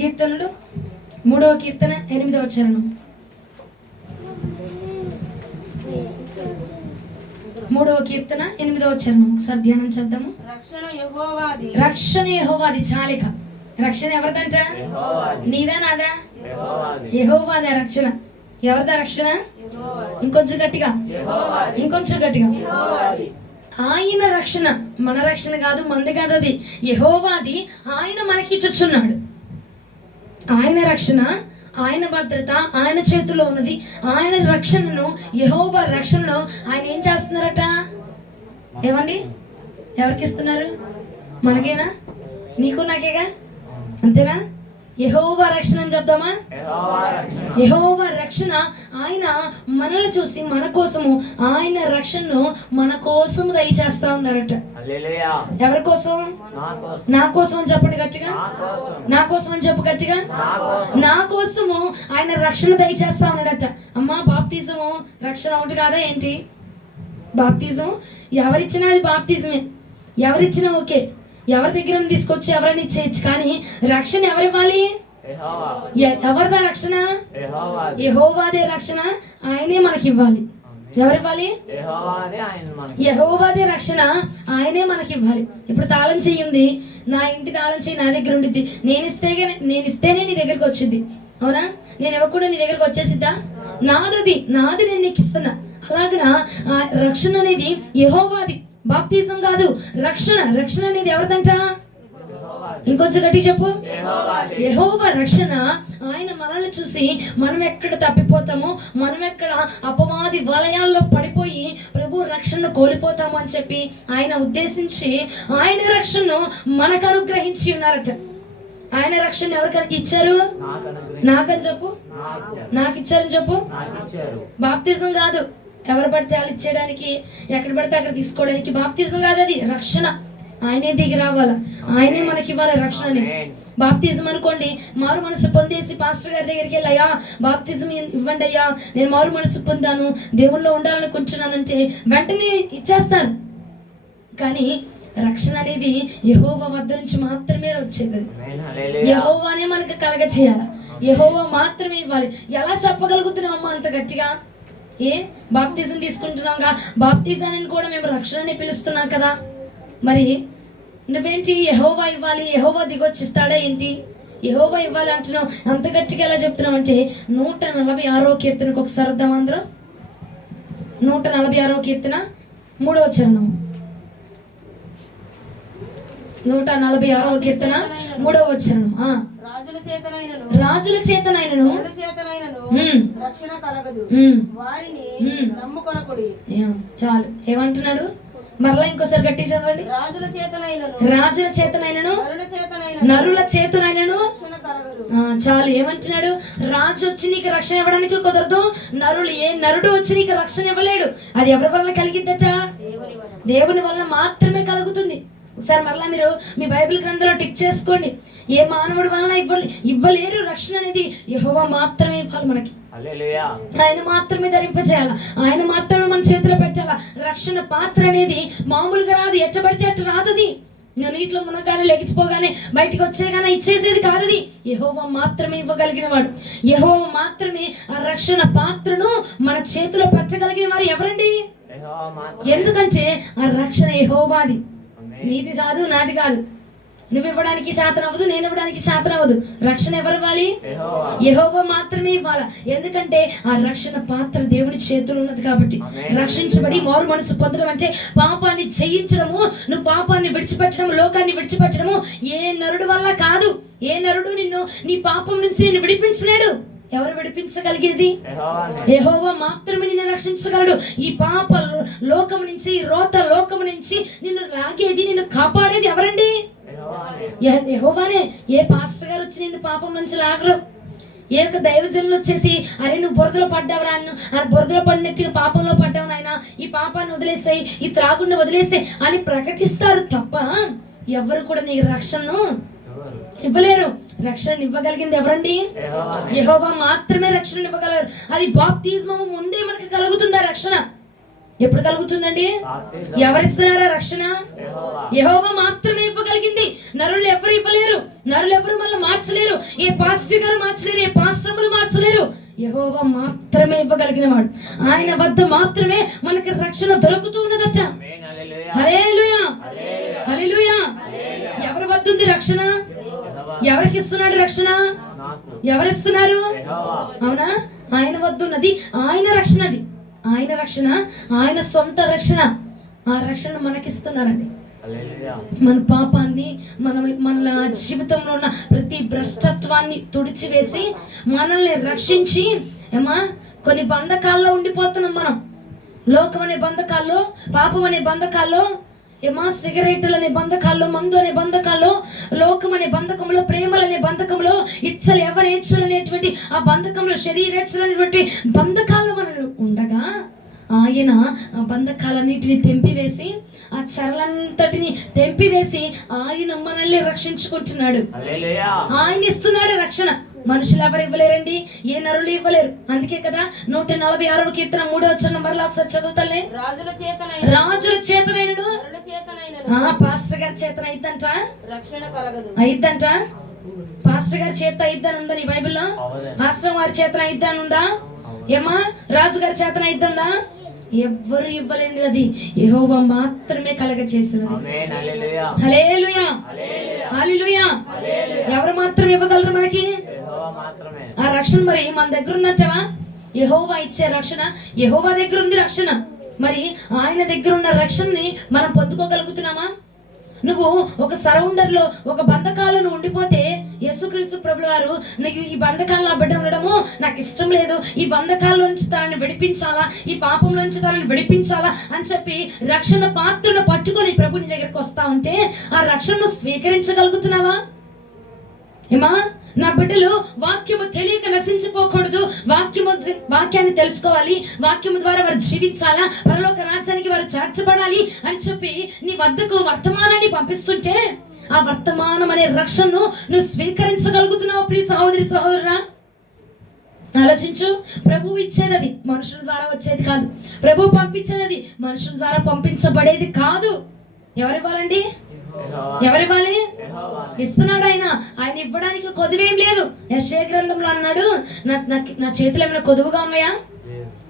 కీర్తనలు 3వ కీర్తన 8వ చరణం. 3వ కీర్తన 8వ చరణం ఒకసారి ధ్యానం చేద్దాము. రక్షణ యెహోవాది. చాలిక రక్షణ ఎవరిదంట? నీదా నాదా? యెహోవాదే రక్షణ. ఎవరిదా రక్షణ? ఇంకొంచెం గట్టిగా, ఇంకొంచెం గట్టిగా. ఆయన రక్షణ మన రక్షణ కాదు, మంది కాదు, అది యెహోవాది. ఆయన మనకి ఇచ్చుచున్నాడు. ఆయన రక్షణ, ఆయన భద్రత ఆయన చేతుల్లో ఉన్నది. ఆయన రక్షణను, యెహోవా రక్షణను ఆయన ఏం చేస్తున్నారట? ఏమండి, ఎవరికి ఇస్తున్నారు? మనకేనా? నీకు నాకేగా, అంతేనా? యెహోవా రక్షణ అని చెప్దామా? యెహోవా రక్షణ. ఆయన మనల్ని చూసి మన కోసము ఆయన రక్షణను మన కోసం దయచేస్తా ఉన్నారట. ఎవరి కోసం? నా కోసం అని చెప్పండి గట్టిగా. నా కోసం అని చెప్పు గట్టిగా. నా కోసము ఆయన రక్షణ దయచేస్తా ఉన్నాడట. అమ్మా, బాప్తిజము రక్షణ ఒకటి కాదా ఏంటి? బాప్తిజం ఎవరిచ్చినా అది బాప్తిజమే. ఎవరిచ్చినా ఓకే, ఎవరి దగ్గర తీసుకొచ్చి ఎవరైనా ఇచ్చేయచ్చు. కానీ రక్షణ ఎవరివ్వాలి? ఎవరిదా రక్షణ? యెహోవాదే రక్షణ. ఆయనే మనకి ఇవ్వాలి. ఎవరివ్వాలి? యెహోవాదే రక్షణ, ఆయనే మనకి ఇవ్వాలి. ఇప్పుడు తాళం చెయ్యింది, నా ఇంటి తాళం చెయ్యి నా దగ్గర ఉండిద్ది. నేను ఇస్తేనే నీ దగ్గరకు వచ్చింది, అవునా? నేను ఇవ్వకుండా నీ దగ్గరకు వచ్చేసిద్దా? నాది నేను నీకు ఇస్తున్నా. అలాగన రక్షణ అనేది యెహోవాది. బాప్తిజం కాదు, రక్షణ. రక్షణ అనేది ఎవరిదంట? ఇంకొంచెం గట్టి చెప్పు. యెహోవా రక్షణ. ఆయన మనల్ని చూసి మనం ఎక్కడ తప్పిపోతామో, మనం ఎక్కడ అపవాది వలయాల్లో పడిపోయి ప్రభు రక్షణను కోల్పోతామో అని చెప్పి ఆయన ఉద్దేశించి ఆయన రక్షణను మనకు అనుగ్రహించి ఉన్నారట. ఆయన రక్షణ ఎవరికైనా ఇచ్చారు? నాకని చెప్పు. నాకు ఇచ్చారని చెప్పు. బాప్తిజం కాదు, ఎవరు పడితే వాళ్ళు ఇచ్చేయడానికి, ఎక్కడ పడితే అక్కడ తీసుకోవడానికి. బాప్తిజం కాదు, అది రక్షణ. ఆయనే దిగి రావాలా, ఆయనే మనకి ఇవ్వాలి రక్షణని. బాప్తిజం అనుకోండి, మారు మనసు పొందేసి పాస్టర్ గారి దగ్గరికి వెళ్ళి, అయ్యా బాప్తిజం ఇవ్వండి అయ్యా, నేను మారు మనసు పొందాను, దేవుళ్ళో ఉండాలనుకుంటున్నానంటే వెంటనే ఇచ్చేస్తారు. కానీ రక్షణ అనేది యెహోవా వద్ద నుంచి మాత్రమే వచ్చేది. యెహోవానే మనకు కలగ చేయాలి, యెహోవా మాత్రమే ఇవ్వాలి. ఎలా చెప్పగలుగుతున్నాం అమ్మ అంత గట్టిగా? బాప్తిజం తీసుకుంటున్నాంగా, బాప్తిజాన్ని కూడా మేము రక్షణని పిలుస్తున్నాం కదా. మరి నువ్వేంటి యెహోవా ఇవ్వాలి, యెహోవా దిగొచ్చిస్తాడా ఏంటి? యెహోవా ఇవ్వాలి అంటున్నావు, అంత గట్టిగా ఎలా చెప్తున్నావు అంటే 146వ కీర్తనకు ఒకసారి వద్దాం అందరం. 146వ కీర్తన 3వ చరణం. 146వ కీర్తన 3వ చరణం. రాజుల చేతనైనను రక్షణ కలగదు, వారిని నమ్ముకొనకుడి. చాలు. ఏమంటున్నాడు? మరలా ఇంకోసారి గట్టి చదవండి. రాజుల చేతనైనను నరుల చేతనైనను. చాలు. ఏమంటున్నాడు? రాజు వచ్చి నీకు రక్షణ ఇవ్వడానికి కుదరదు. నరుడు వచ్చి నీకు రక్షణ ఇవ్వలేడు. అది ఎవరి వలన కలిగిద్దట? దేవుని వలన మాత్రమే కలుగుతుంది. ఒకసారి మరలా మీరు మీ బైబిల్ గ్రంథంలో టిక్ చేసుకోండి. ఏ మానవుడి వలన ఇవ్వలేరు రక్షణ అనేది. యెహోవా మాత్రమే ఇవ్వాలి మనకి. ఆయన మాత్రమే ధరింపజేయాల, ఆయన మాత్రమే మన చేతిలో పెట్టాల. రక్షణ పాత్ర అనేది మామూలుగా రాదు, ఎట్టబడితే అట్ట రాదది. నేను నీటిలో మునగానే లెగిసిపోగానే బయటికి వచ్చేగానే ఇచ్చేసేది కాదది. యెహోవా మాత్రమే ఇవ్వగలిగిన వాడు. యెహోవా మాత్రమే ఆ రక్షణ పాత్రను మన చేతిలో పెట్టగలిగిన వారు. ఎవరండి? ఎందుకంటే ఆ రక్షణ యెహోవాది, నీది కాదు, నాది కాదు. నువ్వు ఇవ్వడానికి చేతన అవ్వదు, నేను ఇవ్వడానికి చేతన అవ్వదు. రక్షణ ఎవరు ఇవ్వాలి? యెహోవా మాత్రమే ఇవ్వాలి. ఎందుకంటే ఆ రక్షణ పాత్ర దేవుని చేతులు ఉన్నది కాబట్టి. రక్షించబడి మారు మనసు పొందడం అంటే పాపాన్ని జయించడము. నువ్వు పాపాన్ని విడిచిపెట్టడం, లోకాన్ని విడిచిపెట్టడము ఏ నరుడు వల్ల కాదు. ఏ నరుడు నిన్ను నీ పాపం నుంచి నిన్ను విడిపించలేడు. ఎవరు విడిపించగలిగేది? యెహోవా మాత్రమే నిన్ను రక్షించగలడు. ఈ పాప లోకం నుంచి, రోత లోకం నుంచి నిన్ను లాగేది, నిన్ను కాపాడేది ఎవరండి? యెహోవానే. ఏ పాస్టర్ గారు వచ్చి నిన్ను పాపం నుంచి లాగరు. ఏ ఒక దైవజనులు వచ్చేసి, అరే నువ్వు బురదలో పడ్డావురా, బురదలో పడినట్టుగా పాపంలో పడ్డావు నాయన, ఈ పాపాన్ని వదిలేసాయి, ఈ త్రాగుండి వదిలేసాయి అని ప్రకటిస్తారు తప్ప ఎవరు కూడా నీకు రక్షణను ఇవ్వలేరు. రక్షణ ఇవ్వగలిగింది ఎవరండి? యెహోవా మాత్రమే రక్షణ ఇవ్వగలరు. అది బాప్తిజము ముందే మనకు కలుగుతుంది ఆ రక్షణ. ఎప్పుడు కలుగుతుందండి? ఎవరిస్తున్నారా రక్షణ? యెహోవా మాత్రమే ఇవ్వగలిగింది. నరులు ఎవరు ఇవ్వలేరు. నరులు ఎవరు మళ్ళీ మార్చలేరు. ఏ పాస్టర్ గారు మార్చలేరు, ఏ పాస్టర్లు మార్చలేరు. యెహోవా మాత్రమే ఇవ్వగలిగిన వాడు. ఆయన వద్ద మాత్రమే మనకి రక్షణ దొరుకుతూ ఉన్నదట. హల్లెలూయా, హల్లెలూయా. ఎవరి వద్ద ఉంది రక్షణ? ఎవరికి ఇస్తున్నాడు రక్షణ? ఎవరిస్తున్నారు? అవునా? ఆయన వద్ద ఉన్నది ఆయన రక్షణ. అది ఆయన రక్షణ, ఆయన సొంత రక్షణ. ఆ రక్షణ మనకిస్తున్నారండి. మన పాపాన్ని, మన జీవితంలో ఉన్న ప్రతి భ్రష్టత్వాన్ని తుడిచివేసి మనల్ని రక్షించి కొన్ని బంధకాల్లో ఉండిపోతున్నాం మనం. లోకం అనే బంధకాల్లో, పాపం అనే బంధకాల్లో, సిగరెట్లు అనే బంధకాల్లో, మందు అనే బంధకాల్లో, లోకం అనే బంధకంలో, ప్రేమలు అనే బంధకంలో, ఇచ్చలు ఎవరేచ్చలు అనేటువంటి ఆ బంధకంలో, శరీరేచ్చలు అనేటువంటి బంధకాల్లో మనం ఉండగా ఆయన ఆ బంధకాలన్నిటిని తెంపివేసి, ఆ చెరలంతటిని తెంపివేసి ఆయన మనల్ని రక్షించుకుంటున్నాడు. ఆయన ఇస్తున్నాడు రక్షణ. మనుషులు ఎవరు ఇవ్వలేరండి, ఏ నరులు ఇవ్వలేరు. అందుకే కదా 146 కీర్తన 3వ వచనం మరలా ఒకసారి చదువుతాలే. రాజుల చేతనైనడు పాస్టర్ గారి చేతన అయిద్దంట, అయిద్దంట. పాస్టర్ గారి చేత అయిద్దని ఉందా నీ బైబిల్లో? పాస్టర్ వారి చేతన అయిద్దని ఉందా? ఏమా రాజుగారి చేతన అయిద్దా? ఎవ్వరు ఇవ్వలేండి. అది యెహోవా మాత్రమే కలగచేసినది. హల్లెలూయా, హల్లెలూయా. ఎవరు మాత్రం ఇవ్వగలరు మనకి ఆ రక్షణ? మరి మన దగ్గర ఉందంటవా? యెహోవా ఇచ్చే రక్షణ, యెహోవా దగ్గర ఉంది రక్షణ. మరి ఆయన దగ్గర ఉన్న రక్షణని మనం పొందుకోగలుగుతున్నామా? నువ్వు ఒక సరౌండర్ లో ఒక బంధకాలను ఉండిపోతే యేసుక్రీస్తు ప్రభుల వారు నీకు ఈ బంధకాలను బిడ్డ ఉండడము నాకు ఇష్టం లేదు, ఈ బంధకాల్లోంచి తనని విడిపించాలా, ఈ పాపంలోంచి తనని విడిపించాలా అని చెప్పి రక్షణ పాత్రను పట్టుకొని ప్రభు నీ దగ్గరికి వస్తా ఉంటే ఆ రక్షణను స్వీకరించగలుగుతున్నావా? ఏమా నా బిడ్డలు వాక్యము తెలియక నశించిపోకూడదు, వాక్యాన్ని తెలుసుకోవాలి, వాక్యము ద్వారా వారు జీవించాలా, పరలోక రాజ్యానికి వారు చేర్చబడాలి అని చెప్పి నీ వద్దకు వర్తమానాన్ని పంపిస్తుంటే ఆ వర్తమానం అనే రక్షణను నువ్వు స్వీకరించగలుగుతున్నావు. ప్రియ సహోదరి సహోదరురా, ఆలోచించు. ప్రభువు ఇచ్చేది అది మనుషుల ద్వారా వచ్చేది కాదు. ప్రభువు పంపించేది అది మనుషుల ద్వారా పంపించబడేది కాదు. ఎవరివ్వాలండి? ఎవరివ్వాలి? ఇస్తున్నాడు ఆయన. ఆయన ఇవ్వడానికి కొదువేం లేదు. యెషయా గ్రంథంలో అన్నాడు, నా చేతులు ఏమైనా కొదువుగా ఉన్నాయా?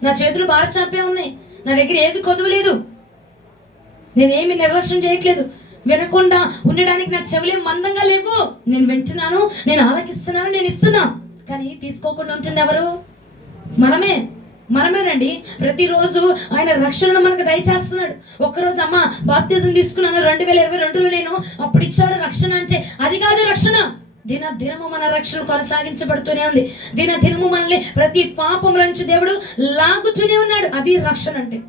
నా చేతులు బాగా చాపే ఉన్నాయి, నా దగ్గర ఏది కొదువు లేదు, నేనేమి నిర్లక్ష్యం చేయట్లేదు, వినకుండా ఉండడానికి నా చెవులేం మందంగా లేవు, నేను వింటున్నాను, నేను ఆలకిస్తున్నాను, నేను ఇస్తున్నా. కానీ తీసుకోకుండా ఉంటుంది ఎవరు? మనమేనండి. ప్రతిరోజు ఆయన రక్షణను మనకు దయచేస్తున్నాడు. ఒక్కరోజు అమ్మ బాప్తిజం తీసుకున్నాను 2022లో, నేను అప్పుడు ఇచ్చాడు రక్షణ అంటే అది కాదు రక్షణ. దినము మన రక్షణ కొనసాగించబడుతూనే ఉంది. దినము మనల్ని ప్రతి పాపం నుంచి దేవుడు లాగుతూనే ఉన్నాడు. అది రక్షణ అంటే.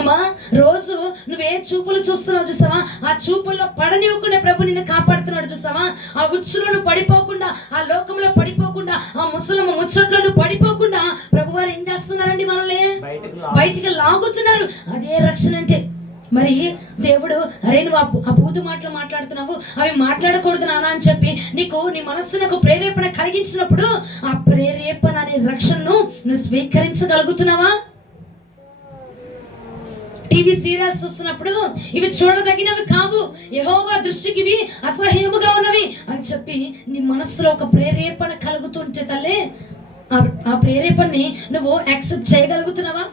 అమ్మా రోజు నువ్వే చూపులు చూస్తున్నావు చూసావా? ఆ చూపుల్లో పడనివ్వకుండా ప్రభు నిన్ను కాపాడుతున్నాడు చూసావా? ఆ ఉచ్చులను పడిపోకుండా, ఆ లోకంలో పడిపోకుండా, ఆ ముచ్చట్లను పడిపోకుండా ప్రభు వారు ఏం చేస్తున్నారండి? మనల్ని బయటికి లాగుతున్నారు. అదే రక్షణ అంటే. మరి దేవుడు అరే నువ్వు ఆ బూతు మాటలు మాట్లాడుతున్నావు, అవి మాట్లాడకూడదు నాన్న అని చెప్పి నీ మనస్సునకు ప్రేరేపణ కలిగించినప్పుడు ఆ ప్రేరేపణ అనే రక్షణను నువ్వు స్వీకరించగలుగుతున్నావా? టీవీ సీరియల్స్ చూస్తున్నప్పుడు ఇవి చూడదగినవి కావు, యెహోవా దృష్టికి ఇవి అసహ్యముగా ఉన్నవి అని చెప్పి నీ మనస్సులో ఒక ప్రేరేపణ కలుగుతుంటే తల్లే, ఆ ప్రేరేపణని నువ్వు యాక్సెప్ట్ చేయగలుగుతున్నావా?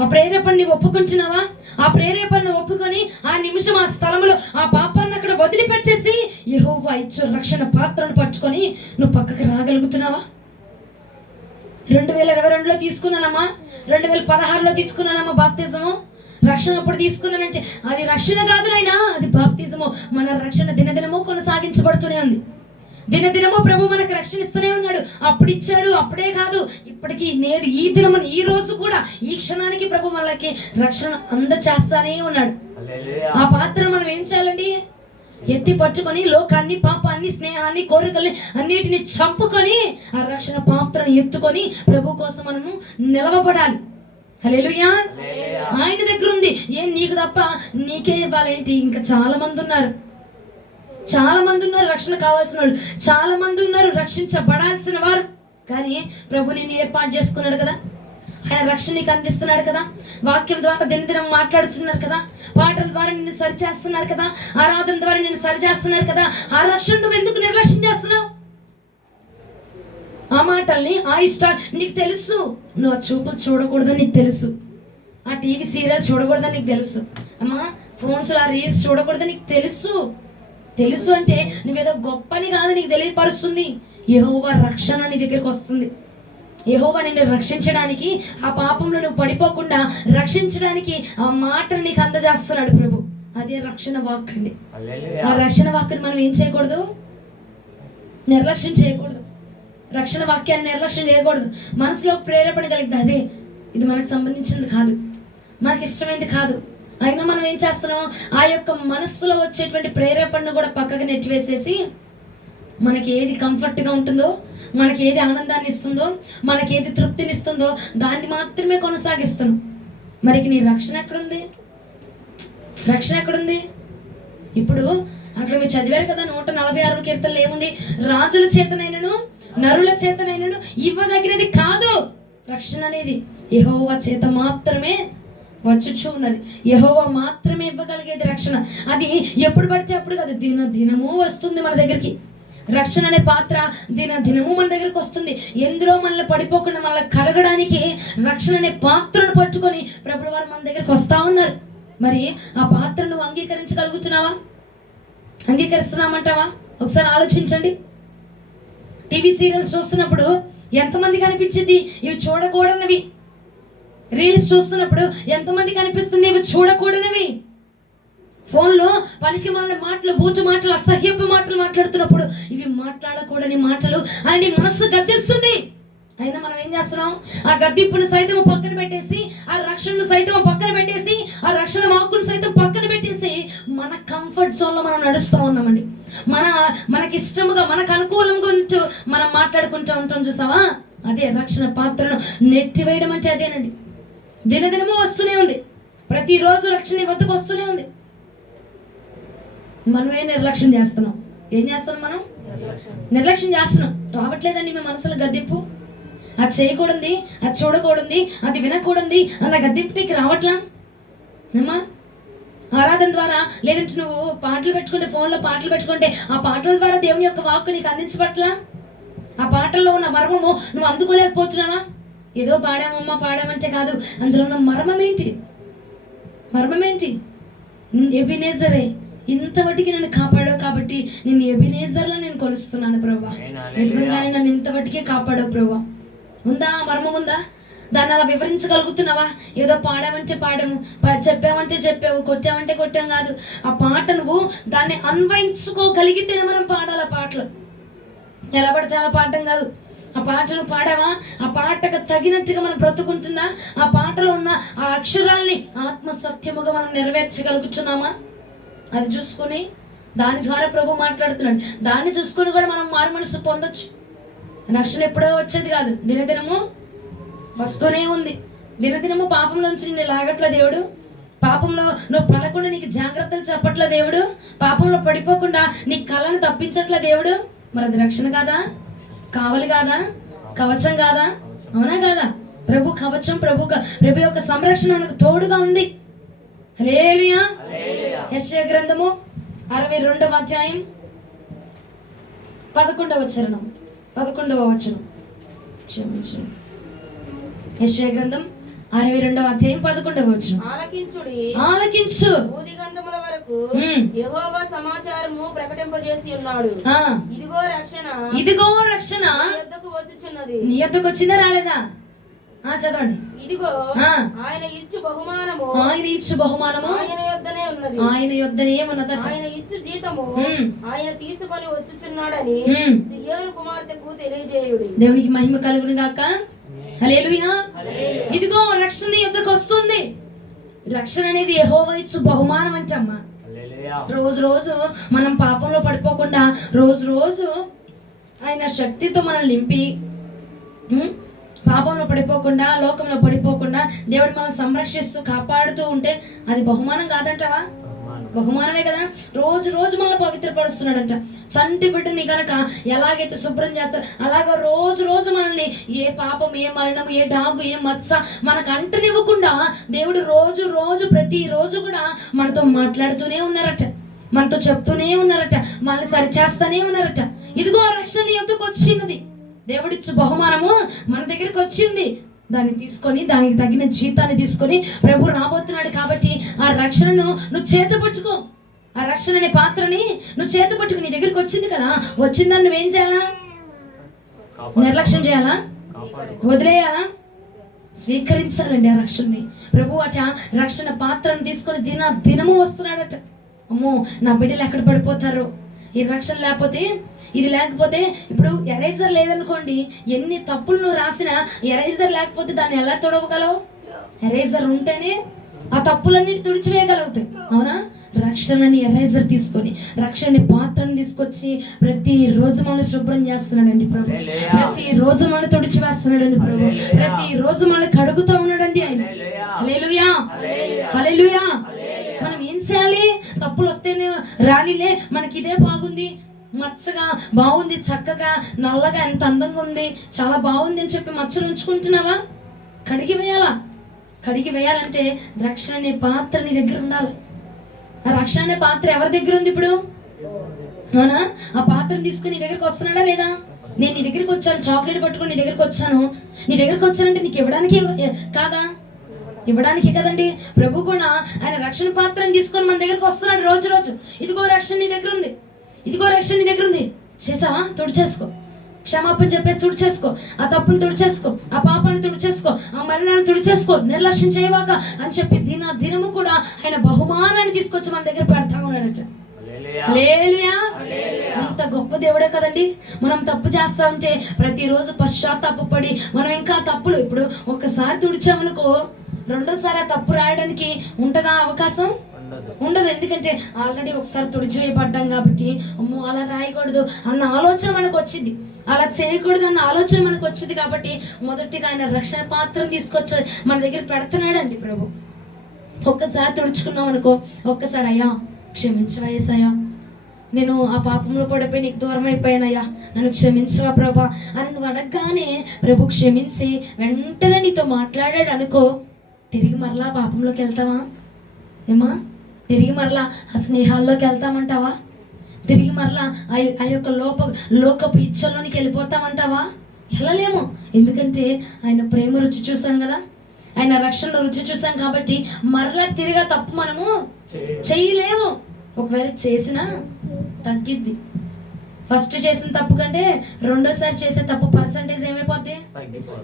ఆ ప్రేరేపణని ఒప్పుకుంటున్నావా? ఆ ప్రేరేపణను ఒప్పుకొని ఆ నిమిషం ఆ స్థలంలో ఆ పాపాన్ని అక్కడ వదిలిపెట్టేసి యెహోవా ఇచ్చే రక్షణ పాత్రను పట్టుకొని నువ్వు పక్కకి రాగలుగుతున్నావా? 2022లో తీసుకున్నానమ్మా, 2016లో తీసుకున్నానమ్మా బాప్తిజము. రక్షణ అప్పుడు తీసుకున్నానంటే అది రక్షణ కాదు నాయనా, అది బాప్తిజము. మన రక్షణ దినదినము కొనసాగించబడుతూనే ఉంది. దినదినము ప్రభు మనకు రక్షణ ఇస్తూనే ఉన్నాడు. అప్పుడు ఇచ్చాడు, అప్పుడే కాదు, ఇప్పటికీ నేడు ఈ దినము ఈ రోజు కూడా ఈ క్షణానికి ప్రభు మనకి రక్షణ అందచేస్తానే ఉన్నాడు. ఆ పాత్రను మనం ఏం చేయాలండి? ఎత్తి పట్టుకొని లోకాన్ని, పాపాన్ని, స్నేహాన్ని, కోరికల్ని అన్నిటిని చంపుకొని ఆ రక్షణ పాత్రను ఎత్తుకొని ప్రభు కోసం మనము నిలవబడాలి. హల్లెలూయా. ఆయన దగ్గర ఉంది. ఏం నీకు తప్ప నీకే ఇవ్వాలేంటి? ఇంకా చాలా మంది ఉన్నారు రక్షణ కావాల్సిన వాళ్ళు, చాలా మంది ఉన్నారు రక్షించబడాల్సిన వారు. కానీ ప్రభు నిన్ను ఏర్పాటు చేసుకున్నాడు కదా. ఆయన రక్షణ నీకు అందిస్తున్నాడు కదా. వాక్యం ద్వారా దినదినం మాట్లాడుతున్నారు కదా, పాటల ద్వారా నిన్ను సరిచేస్తున్నారు కదా, ఆరాధన ద్వారా నిన్ను సరిచేస్తున్నారు కదా. ఆ రక్షణ నువ్వు ఎందుకు నిర్లక్ష్యం చేస్తున్నావు? ఆ మాటల్ని, ఆ ఇష్టాలు నీకు తెలుసు. నువ్వు ఆ చూపులు చూడకూడదని నీకు తెలుసు, ఆ టీవీ సీరియల్ చూడకూడదని నీకు తెలుసు, అమ్మా ఫోన్స్లో ఆ రీల్స్ చూడకూడదని నీకు తెలుసు. తెలుసు అంటే నువ్వేదో గొప్పని కాదు, నీకు తెలియపరుస్తుంది. యెహోవా రక్షణ నీ దగ్గరికి వస్తుంది. యెహోవా నిన్ను రక్షించడానికి, ఆ పాపంలో నువ్వు పడిపోకుండా రక్షించడానికి ఆ మాటను నీకు అందజేస్తున్నాడు ప్రభు. అదే రక్షణ వాక్ అండి. ఆ రక్షణ వాక్ని మనం ఏం చేయకూడదు? నిర్లక్ష్యం చేయకూడదు. రక్షణ వాక్యాన్ని నిర్లక్ష్యం చేయకూడదు. మనసులో ప్రేరేపణ కలిగింది, అదే ఇది మనకు సంబంధించినది కాదు, మనకి ఇష్టమైనది కాదు, అయినా మనం ఏం చేస్తున్నాం? ఆ యొక్క మనస్సులో వచ్చేటువంటి ప్రేరేపణను కూడా పక్కకు నెట్టివేసేసి మనకి ఏది కంఫర్ట్గా ఉంటుందో, మనకి ఏది ఆనందాన్ని ఇస్తుందో, మనకి ఏది తృప్తిని ఇస్తుందో దాన్ని మాత్రమే కొనసాగిస్తున్నాం. మరికి నీ రక్షణ ఎక్కడుంది? రక్షణ ఎక్కడుంది? ఇప్పుడు అక్కడ మీరు చదివారు కదా 146 కీర్తనలు ఏముంది? రాజుల చేతనైనను నరుల చేతనైనను ఇవ్వదగినది కాదు రక్షణ అనేది. యెహోవా చేత మాత్రమే వచ్చుచూ ఉన్నది. యెహోవా మాత్రమే ఇవ్వగలిగేది రక్షణ. అది ఎప్పుడు పడితే అప్పుడు కాదు, దినము వస్తుంది మన దగ్గరికి. రక్షణ అనే పాత్ర దినము మన దగ్గరికి వస్తుంది. ఎందులో మనల్ని పడిపోకుండా మనల్ని కడగడానికి రక్షణ అనే పాత్రను పట్టుకొని ప్రభువు వారు మన దగ్గరికి వస్తా ఉన్నారు. మరి ఆ పాత్రను నువ్వు అంగీకరించగలుగుతున్నావా? అంగీకరిస్తున్నామంటావా? ఒకసారి ఆలోచించండి. టీవీ సీరియల్స్ చూస్తున్నప్పుడు ఎంతమందికి అనిపించింది ఇవి చూడకూడనివి? రీల్స్ చూస్తున్నప్పుడు ఎంతమందికి అనిపిస్తుంది ఇవి చూడకూడనివి? ఫోన్లో పనికి మాలిన మాటలు, బూచు మాటలు, అసహ్యపు మాటలు మాట్లాడుతున్నప్పుడు ఇవి మాట్లాడకూడని మాటలు అని మనస్సు గద్దిస్తుంది. అయినా మనం ఏం చేస్తున్నాం? ఆ గద్దింపును సైతం పక్కన పెట్టేసి, ఆ రక్షణను సైతం పక్కన పెట్టేసి, ఆ రక్షణ వాక్కును సైతం పక్కన పెట్టేసి మన కంఫర్ట్ జోన్లో మనం నడుస్తూ ఉన్నామండి. మనకి ఇష్టముగా, మనకు అనుకూలంగా మనం మాట్లాడుకుంటూ ఉంటాం. చూసావా? అదే రక్షణ పాత్రను నెట్టివేయడం అంటే అదేనండి. దినదినము వస్తూనే ఉంది, ప్రతిరోజు రక్షణ వద్దకు వస్తూనే ఉంది. మనమే నిర్లక్ష్యం చేస్తున్నాం. ఏం చేస్తున్నాం? మనం నిర్లక్ష్యం చేస్తున్నాం. రావట్లేదండి మీ మనసులో గద్దింపు. అది చేయకూడదు, అది చూడకూడదు, అది వినకూడదు అన్న గద్దింపు నీకు రావట్లా అమ్మా? ఆరాధన ద్వారా, లేదంటే నువ్వు పాటలు పెట్టుకుంటే, ఫోన్లో పాటలు పెట్టుకుంటే ఆ పాటల ద్వారా దేవుని యొక్క వాక్కు నీకు అందించబట్లా? ఆ పాటల్లో ఉన్న మర్మము నువ్వు అందుకోలేకపోతున్నావా? ఏదో పాడామమ్మా పాడామంటే కాదు, అందులో ఉన్న మర్మం ఏంటి? మర్మం ఏంటి? ఎబినేజరే ఇంతవటికి నన్ను కాపాడావు కాబట్టి నేను ఎబినేజర్లా నేను కొలుస్తున్నాను ప్రభా. నిజంగానే నన్ను ఇంతవటికే కాపాడావు ప్రభా. ఉందా? మర్మం ఉందా? దాన్ని అలా వివరించగలుగుతున్నావా? ఏదో పాడామంటే పాడాము, చెప్పామంటే చెప్పావు, కొట్టామంటే కొట్టాం కాదు. ఆ పాట నువ్వు దాన్ని అన్వయించుకోగలిగితేనే మనం పాడాలి. ఆ పాటలు ఎలా పడితే అలా పాడడం కాదు. ఆ పాటను పాడావా? ఆ పాటకు తగినట్టుగా మనం బ్రతుకుంటుందా? ఆ పాటలో ఉన్న ఆ అక్షరాల్ని ఆత్మసత్యముగా మనం నెరవేర్చగలుగుతున్నామా? అది చూసుకొని దాని ద్వారా ప్రభు మాట్లాడుతున్నాడు. దాన్ని చూసుకొని కూడా మనం మారు మనసు పొందొచ్చు. రక్షణ ఎప్పుడో వచ్చేది కాదు, దినదినము వస్తూనే ఉంది. దినదినము పాపంలోంచి నిన్ను లాగట్లే దేవుడు. పాపంలో నువ్వు పడకుండా నీకు జాగ్రత్తలు చెప్పట్లే దేవుడు. పాపంలో పడిపోకుండా నీ కళను తప్పించట్లే దేవుడు. మరి అది రక్షణ కాదా? కావలి కాదా? కవచం కాదా? అవునా కాదా? ప్రభు కవచం, ప్రభు యొక్క సంరక్షణ మనకు తోడుగా ఉంది. హల్లెలూయా. యెషయా గ్రంథము 62వ అధ్యాయం 11వ వచనం. క్షమించండి. యెషయా గ్రంథం 62వ అధ్యాయం 11వ వచనం. ఆలకించు, భూదిగంతముల వరకు యెహోవా సమాచారము ప్రకటింపజేసి ఉన్నాడు. ఇదిగో రక్షణ నీ యొద్దకు వచ్చిందా రాలేదా? చదవండి. ఇదిగో ఆయన ఇచ్చు బహుమానము ఆయన యొద్దనే ఉన్నదట. ఆయన ఇచ్చు జీతము ఆయన తీసుకొని వచ్చుచున్నాడని సియోను కుమార్తెకు తెలియజేయుడి. దేవునికి మహిమ కలుగును గాక. హల్లెలూయా. ఇదిగో రక్షణ నీ యొద్దకు వస్తుంది. రక్షణ అనేది యెహోవా ఇచ్చు బహుమానం అంటమ్మా. రోజు రోజు మనం పాపంలో పడిపోకుండా, రోజు రోజు ఆయన శక్తితో మనల్ని నింపి, పాపంలో పడిపోకుండా, లోకంలో పడిపోకుండా దేవుడు మనం సంరక్షిస్తూ కాపాడుతూ ఉంటే అది బహుమానం కాదంటావా? బహుమానమే కదా. రోజు రోజు మనల్ని పవిత్రపరుస్తున్నాడంట. సంటి బిడ్డని కనుక ఎలాగైతే శుభ్రం చేస్తారు అలాగ రోజు రోజు మనల్ని ఏ పాపం, ఏ మరణం, ఏ డాగు, ఏ మత్స మనకు అంటనివ్వకుండా దేవుడు రోజు రోజు ప్రతి రోజు కూడా మనతో మాట్లాడుతూనే ఉన్నారట, మనతో చెప్తూనే ఉన్నారట, మనల్ని సరిచేస్తూనే ఉన్నారట. ఇదిగో రక్షణ ఎందుకు వచ్చినది, దేవుడిచ్చు బహుమానము మన దగ్గరికి వచ్చింది. దాన్ని తీసుకొని దానికి తగిన జీతాన్ని తీసుకొని ప్రభు రాబోతున్నాడు. కాబట్టి ఆ రక్షణను నువ్వు చేత పట్టుకో. ఆ రక్షణ అనే పాత్రని నువ్వు చేత పట్టుకు, నీ దగ్గరికి వచ్చింది కదా, వచ్చిందని నువ్వేం చేయాలా? నిర్లక్ష్యం చేయాలా? వదిలేయాలా? స్వీకరించాలండి ఆ రక్షణని. ప్రభు అట రక్షణ పాత్రను తీసుకొని దినము వస్తున్నాడట. అమ్మో, నా బిడ్డలు ఎక్కడ పడిపోతారు ఈ రక్షణ లేకపోతే, ఇది లేకపోతే. ఇప్పుడు ఎరేజర్ లేదనుకోండి, ఎన్ని తప్పులు నువ్వు రాసినా ఎరేజర్ లేకపోతే దాన్ని ఎలా తుడవగలవు? ఎరేజర్ ఉంటేనే ఆ తప్పులన్నిటి తుడిచివేయగలుగుతాయి, అవునా? రక్షణని ఎరేజర్ తీసుకొని రక్షణ పాత్రను తీసుకొచ్చి ప్రతిరోజు మనం శుభ్రం చేస్తున్నాడండి ప్రభు. ప్రతిరోజు మనం తుడిచి వేస్తున్నాడండి ప్రభు. ప్రతిరోజు మనం కడుగుతూ ఉన్నాడండి ఆయన. హల్లెలూయా, హల్లెలూయా. మనం ఏం చేయాలి? తప్పులు వస్తేనే రానిలే, మనకి ఇదే బాగుంది, మచ్చగా బాగుంది, చక్కగా నల్లగా ఎంత అందంగా ఉంది, చాలా బాగుంది అని చెప్పి మచ్చలు ఉంచుకుంటున్నావా? కడిగి వేయాలా? కడిగి వేయాలంటే రక్షణ అనే పాత్ర నీ దగ్గర ఉండాలి. ఆ రక్షణ అనే పాత్ర ఎవరి దగ్గర ఉంది ఇప్పుడు? అవునా? ఆ పాత్రను తీసుకుని నీ దగ్గరికి వస్తున్నాడా లేదా? నేను నీ దగ్గరికి వచ్చాను, చాక్లెట్ పట్టుకుని నీ దగ్గరికి వచ్చాను. నీ దగ్గరికి వచ్చానంటే నీకు ఇవ్వడానికి కాదా? ఇవ్వడానికి కదండి. ప్రభు కూడా ఆయన రక్షణ పాత్రను తీసుకొని మన దగ్గరికి వస్తున్నాడు రోజు రోజు. ఇదిగో రక్షణ నీ దగ్గర ఉంది, ఇదిగో రక్షణ నీ దగ్గర ఉంది. చేసావా? తుడిచేసుకో. క్షమాపణ చెప్పేసి తుడిచేసుకో. ఆ తప్పును తుడిచేసుకో, ఆ పాపాన్ని తుడిచేసుకో, ఆ మరణాన్ని తుడిచేసుకో. నిర్లక్ష్యం చేయవాక అని చెప్పి దినము కూడా ఆయన బహుమానాన్ని తీసుకొచ్చి మన దగ్గర పెడతా ఉన్నాడట. హల్లెలూయా. అంత గొప్ప దేవుడే కదండి. మనం తప్పు చేస్తా ఉంటే ప్రతిరోజు పశ్చాత్తాపడి మనం ఇంకా తప్పులు, ఇప్పుడు ఒక్కసారి తుడిచామనుకో రెండోసారి ఆ తప్పు రాయడానికి ఉంటుందా అవకాశం? ఉండదు. ఎందుకంటే ఆల్రెడీ ఒకసారి తుడిచివేయబడ్డాం కాబట్టి అమ్మో అలా రాయకూడదు అన్న ఆలోచన మనకు వచ్చింది, అలా చేయకూడదు అన్న ఆలోచన మనకు వచ్చింది. కాబట్టి మొదటిగా ఆయన రక్షణ పాత్రను తీసుకొచ్చి మన దగ్గర పెడుతున్నాడండి ప్రభు. ఒక్కసారి తుడుచుకున్నాం అనుకో, ఒక్కసారి అయ్యా క్షమించవా యేసయ్యా, నేను ఆ పాపంలో పడిపోయి నీకు దూరం అయిపోయానయ్యా, నన్ను క్షమించవా ప్రభా అని నువ్వు అడగగానే ప్రభు క్షమించి వెంటనే నీతో మాట్లాడాడు అనుకో, తిరిగి మరలా పాపంలోకి వెళ్తావా? ఏమా తిరిగి మరలా ఆ స్నేహాల్లోకి వెళ్తామంటావా? తిరిగి మరలా ఆ యొక్క లోకపు ఇచ్చల్లోనికి వెళ్ళిపోతామంటావా? వెళ్ళలేము. ఎందుకంటే ఆయన ప్రేమ రుచి చూసాం కదా, ఆయన రక్షణ రుచి చూసాం కాబట్టి మరలా తిరిగా తప్పు మనము చేయలేము. ఒకవేళ చేసినా తగ్గిద్ది. ఫస్ట్ చేసిన తప్పు కంటే రెండోసారి చేసే తప్పు పర్సంటేజ్ ఏమైపోద్ది?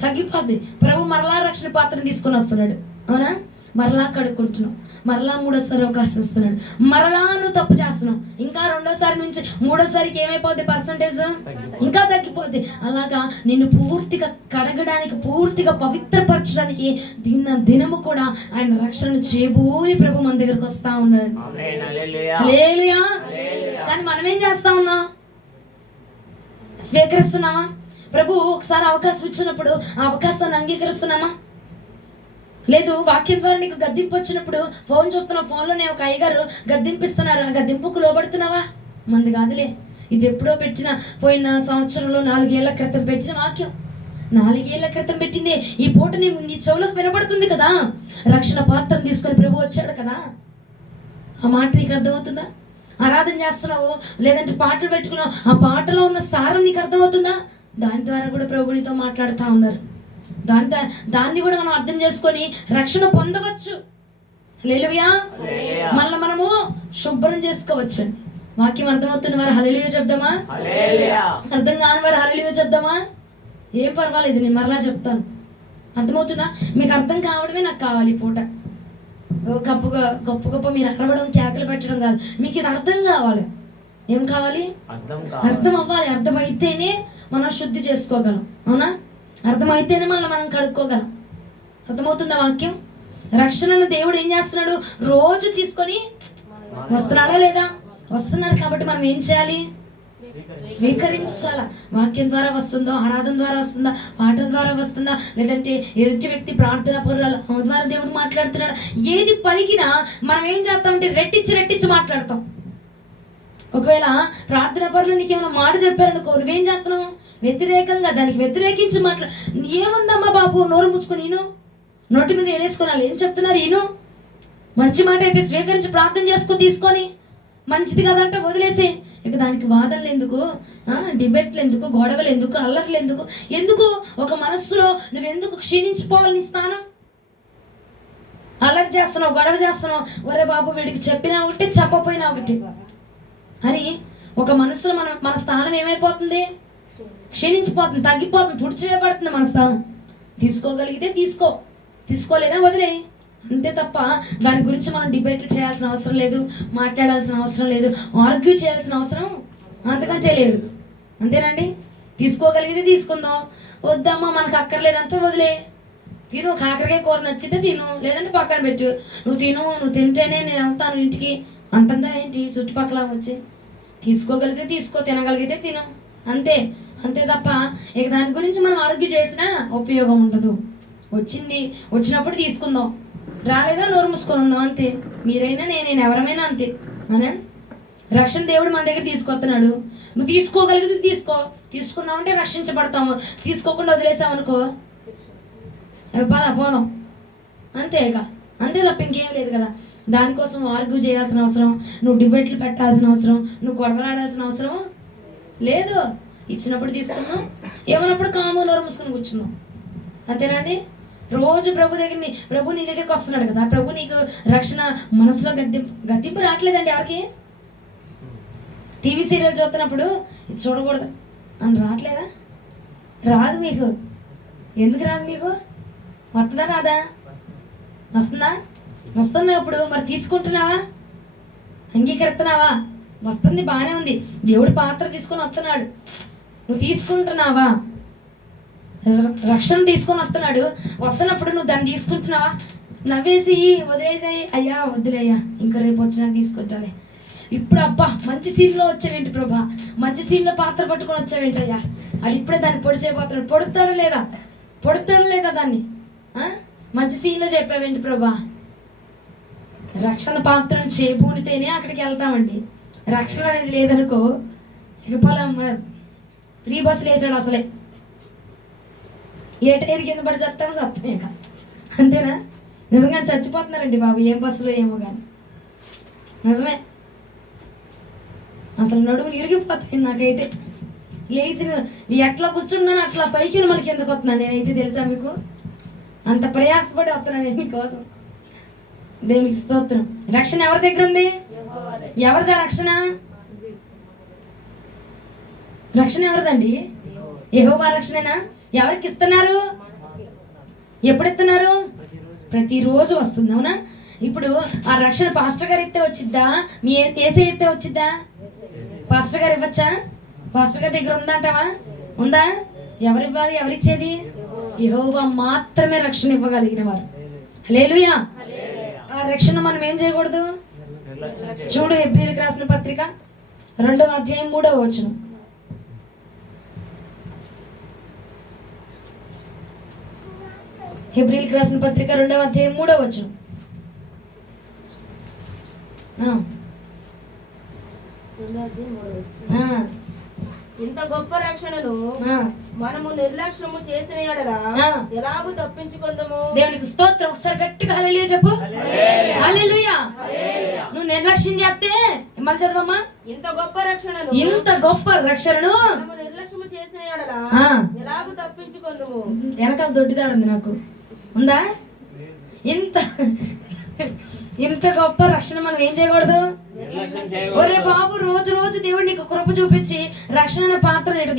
తగ్గిపోద్ది. ప్రభు మరలా రక్షణ పాత్రను తీసుకొని వస్తున్నాడు, అవునా? మరలా కడుక్కుంటున్నావు, మరలా మూడోసారి అవకాశం ఇస్తున్నాడు, మరలా నువ్వు తప్పు చేస్తున్నావు, ఇంకా రెండోసారి నుంచి మూడోసారికి ఏమైపోద్ది? పర్సంటేజ్ ఇంకా తగ్గిపోద్ది. అలాగా నిన్ను పూర్తిగా కడగడానికి, పూర్తిగా పవిత్రపరచడానికి దినము కూడా ఆయన రక్షణను చేబూని ప్రభు మన దగ్గరకు వస్తా ఉన్నాడు. హల్లెలూయా. కానీ మనం ఏం చేస్తా ఉన్నాం? స్వీకరిస్తున్నామా? ప్రభు ఒకసారి అవకాశం ఇచ్చినప్పుడు ఆ అవకాశాన్ని అంగీకరిస్తున్నామా? లేదు. వాక్యం ద్వారా నీకు గద్దింపు వచ్చినప్పుడు ఫోన్ చూస్తున్నావు, ఫోన్లోనే ఒక అయ్యగారు గద్దింపిస్తున్నారు, ఆ గద్దింపుకు లోబడుతున్నావా? మంది కాదులే, ఇది ఎప్పుడో పెట్టిన, పోయిన సంవత్సరంలో 4 ఏళ్ల క్రితం పెట్టిన వాక్యం, 4 ఏళ్ల క్రితం పెట్టిందే ఈ పూట నీ చెవులకు వినపడుతుంది కదా. రక్షణ పాత్రను తీసుకొని ప్రభు వచ్చాడు కదా. ఆ మాట నీకు అర్థమవుతుందా? ఆరాధన చేస్తున్నావు, లేదంటే పాటలు పెట్టుకున్నావు, ఆ పాటలో ఉన్న సారం నీకు అర్థమవుతుందా? దాని ద్వారా కూడా ప్రభు నీతో మాట్లాడుతూ ఉన్నారు. దాన్ని కూడా మనం అర్థం చేసుకొని రక్షణ పొందవచ్చు. హల్లెలూయా. మళ్ళీ మనము శుభ్రం చేసుకోవచ్చు. వాక్యం అర్థమవుతున్న వారు హల్లెలూయా చెప్దామా? అర్థం కాని వారు హల్లెలూయా చెప్దామా? ఏం పర్వాలేదు, నేను మరలా చెప్తాను. అర్థమవుతుందా? మీకు అర్థం కావడమే నాకు కావాలి. ఈ పూట గొప్ప మీరు అరవడం, కేకలు పెట్టడం కాదు, మీకు ఇది అర్థం కావాలి. ఏం కావాలి? అర్థం అవ్వాలి. అర్థమైతేనే మనం శుద్ధి చేసుకోగలం, అవునా? అర్థమైతేనే మనం కడుక్కోగలం. అర్థమవుతుందా వాక్యం? రక్షణను దేవుడు ఏం చేస్తున్నాడు? రోజు తీసుకొని వస్తున్నాడా లేదా? వస్తున్నాడు. కాబట్టి మనం ఏం చేయాలి? స్వీకరించాల. వాక్యం ద్వారా వస్తుందో, ఆరాధన ద్వారా వస్తుందా, పాటల ద్వారా వస్తుందా, లేదంటే ఎదుటి వ్యక్తి ప్రార్థన పరుల ద్వారా దేవుడు మాట్లాడుతున్నాడు. ఏది పలికినా మనం ఏం చేస్తామంటే రెట్టించి మాట్లాడతాం. ఒకవేళ ప్రార్థన పరులు నీకు ఏమైనా మాట చెప్పారనుకో, నువ్వేం చేస్తున్నావు? వ్యతిరేకంగా దానికి వ్యతిరేకించి ఏముందమ్మా బాబు, నోరు మూసుకొని ఈను, నోటి మీద వేలేసుకున్నారు. ఏం చెప్తున్నారు ఈను? మంచి మాట అయితే స్వీకరించి ప్రార్థన చేసుకొని తీసుకొని, మంచిది కదంటే వదిలేసి, ఇక దానికి వాదనలు ఎందుకు, డిబేట్లు ఎందుకు, గొడవలు ఎందుకు, అల్లర్లు ఎందుకు ఒక మనస్సులో నువ్వెందుకు క్షీణించిపోవాలి? నీ స్థానం అల్లరి చేస్తున్నావు, గొడవ చేస్తున్నావు, ఒరే బాబు వీడికి చెప్పినా ఒకటి చెప్పపోయినా ఒకటి అని ఒక మనసులో మన స్థానం ఏమైపోతుంది? క్షీణించిపోతుంది, తగ్గిపోతుంది, తుడిచివేయబడుతుంది మన స్థానం. తీసుకోగలిగితే తీసుకోలేదా వదిలే, అంతే తప్ప దాని గురించి మనం డిబేట్లు చేయాల్సిన అవసరం లేదు, మాట్లాడాల్సిన అవసరం లేదు, ఆర్గ్యూ చేయాల్సిన అవసరం అంతకంటే లేదు. అంతేనండి. తీసుకోగలిగితే తీసుకుందాం, వద్దమ్మా మనకు అక్కర్లేదంతా వదిలే. తిను, కాకరకాయ కూర నచ్చితే తిను, లేదంటే పక్కన పెట్టు. నువ్వు తింటేనే నేను వెళ్తాను ఇంటికి అంటుందా ఏంటి చుట్టుపక్కల వచ్చి? తీసుకోగలిగితే తీసుకో, తినగలిగితే తిను, అంతే తప్ప ఇక దాని గురించి మనం ఆరోగ్యం చేసినా ఉపయోగం ఉండదు. వచ్చినప్పుడు తీసుకుందాం, రాలేదా నోరు మూసుకొని ఉందాం, అంతే. మీరైనా నేనైనా ఎవరమైనా అంతే. అనండి. రక్షణ దేవుడు మన దగ్గర తీసుకొస్తున్నాడు. నువ్వు తీసుకోగలిగితే తీసుకున్నావు అంటే రక్షించబడతాము. తీసుకోకుండా వదిలేసామనుకో పోదాం, అంతే. అంతే తప్ప ఇంకేం లేదు కదా. దానికోసం ఆర్గ్యూ చేయాల్సిన అవసరం, నువ్వు డిబేట్లు పెట్టాల్సిన అవసరం, నువ్వు గొడవలాడాల్సిన అవసరం లేదు. ఇచ్చినప్పుడు తీసుకుందాం, ఏమన్నప్పుడు కాము నోరు మూసుకొని కూర్చుందాం, అంతేనండి. రోజు ప్రభు నీ దగ్గరికి వస్తున్నాడు కదా. ప్రభు నీకు రక్షణ మనసులో గద్దింపు రావట్లేదండి ఎవరికి? టీవీ సీరియల్ చూస్తున్నప్పుడు ఇది చూడకూడదు అని రావట్లేదా? రాదు మీకు. ఎందుకు రాదు మీకు? వస్తుందా రాదా? వస్తున్నా ఇప్పుడు మరి తీసుకుంటున్నావా? అంగీకరిస్తున్నావా? వస్తుంది, బాగానే ఉంది. దేవుడు పాత్ర తీసుకొని వస్తున్నాడు, నువ్వు తీసుకుంటున్నావా? రక్షణ తీసుకొని వస్తున్నప్పుడు నువ్వు దాన్ని తీసుకుంటున్నావా? నవ్వేసి వదిలేసాయి, అయ్యా వద్దులేయ్యా, ఇంకో రేపు వచ్చినా తీసుకొచ్చాలి. ఇప్పుడు అబ్బా మంచి సీన్లో వచ్చావేంటి ప్రభా, మంచి సీన్లో పాత్ర పట్టుకొని వచ్చావేంటి అయ్యా, అది ఇప్పుడే దాన్ని పొడిచేయబోతున్నాడు. పొడుతాడు లేదా దాన్ని? మంచి సీన్లో చెప్పావేంటి ప్రభా? రక్షణ పాత్రను చేబూనితేనే అక్కడికి వెళ్తామండి. రక్షణ అనేది లేదనుకో, ఇక పొలం ఫ్రీ బస్సులు వేసాడు అసలే, ఏ టైర్ కింద పడి చస్తాం ఇక, అంతేనా? నిజంగా చచ్చిపోతున్నారండి బాబు, ఏం బస్సులో ఏమో కానీ. నిజమే, అసలు నడుములు ఇరిగిపోతాయి నాకైతే. లేచి ఎట్లా కూర్చున్నాను అట్లా పైకి మనకి ఎందుకు వస్తున్నాను నేనైతే, తెలుసా మీకు? అంత ప్రయాసపడి వస్తున్నాను నేను మీకోసం. దేవునికి స్తోత్రం. రక్షణ ఎవరి దగ్గర ఉంది? ఎవరిదా రక్షణ? రక్షణ ఎవరిదండి? యెహోవా రక్షణనా? ఎవరికి ఇస్తున్నారు? ఎప్పుడు ఇస్తున్నారు? ప్రతిరోజు వస్తుంది, అవునా? ఇప్పుడు ఆ రక్షణ పాస్టర్ గారు ఇస్తే వచ్చిద్దా? మీ ఏసే ఇస్తే వచ్చిద్దా? పాస్టర్ గారు ఇవ్వచ్చా? పాస్టర్ గారి దగ్గర ఉందంటావా? ఉందా? ఎవరివ్వాలి? ఎవరిచ్చేది? యెహోవా మాత్రమే రక్షణ ఇవ్వగలిగిన వారు. హల్లెలూయా. ఆ రక్షణ మనం ఏం చేయకూడదు? చూడు, హెబ్రీయులకు రాసిన పత్రిక 2వ అధ్యాయం 3వ వచనం. హెబ్రీయులకు రాసిన పత్రిక 2వ అధ్యాయం 3వ వచనం. ఇంత గొప్ప రక్షణను మనము నిర్లక్ష్యము చేసిన యెడల ఎలాగూ తప్పించుకుందాము? దేవునికి స్తోత్రం. ఒకసారి గట్టిగా హల్లెలూయా చెప్పు. హల్లెలూయా. నువ్వు నిర్లక్ష్యం చేస్తే మన చదవమ్మా. ఇంత గొప్ప రక్షణను మనము నిర్లక్ష్యము చేసిన యెడల ఎలాగూ తప్పించుకుందాము? వెనకాల దొడ్డిదారు ఉంది నాకు, ఉందా? ఇంత గొప్ప రక్షణ మనం ఏం చేయకూడదు? ఒరే బాబు, రోజు దేవుడు నీకు కృప చూపించి రక్షణ పాత్ర ఇటు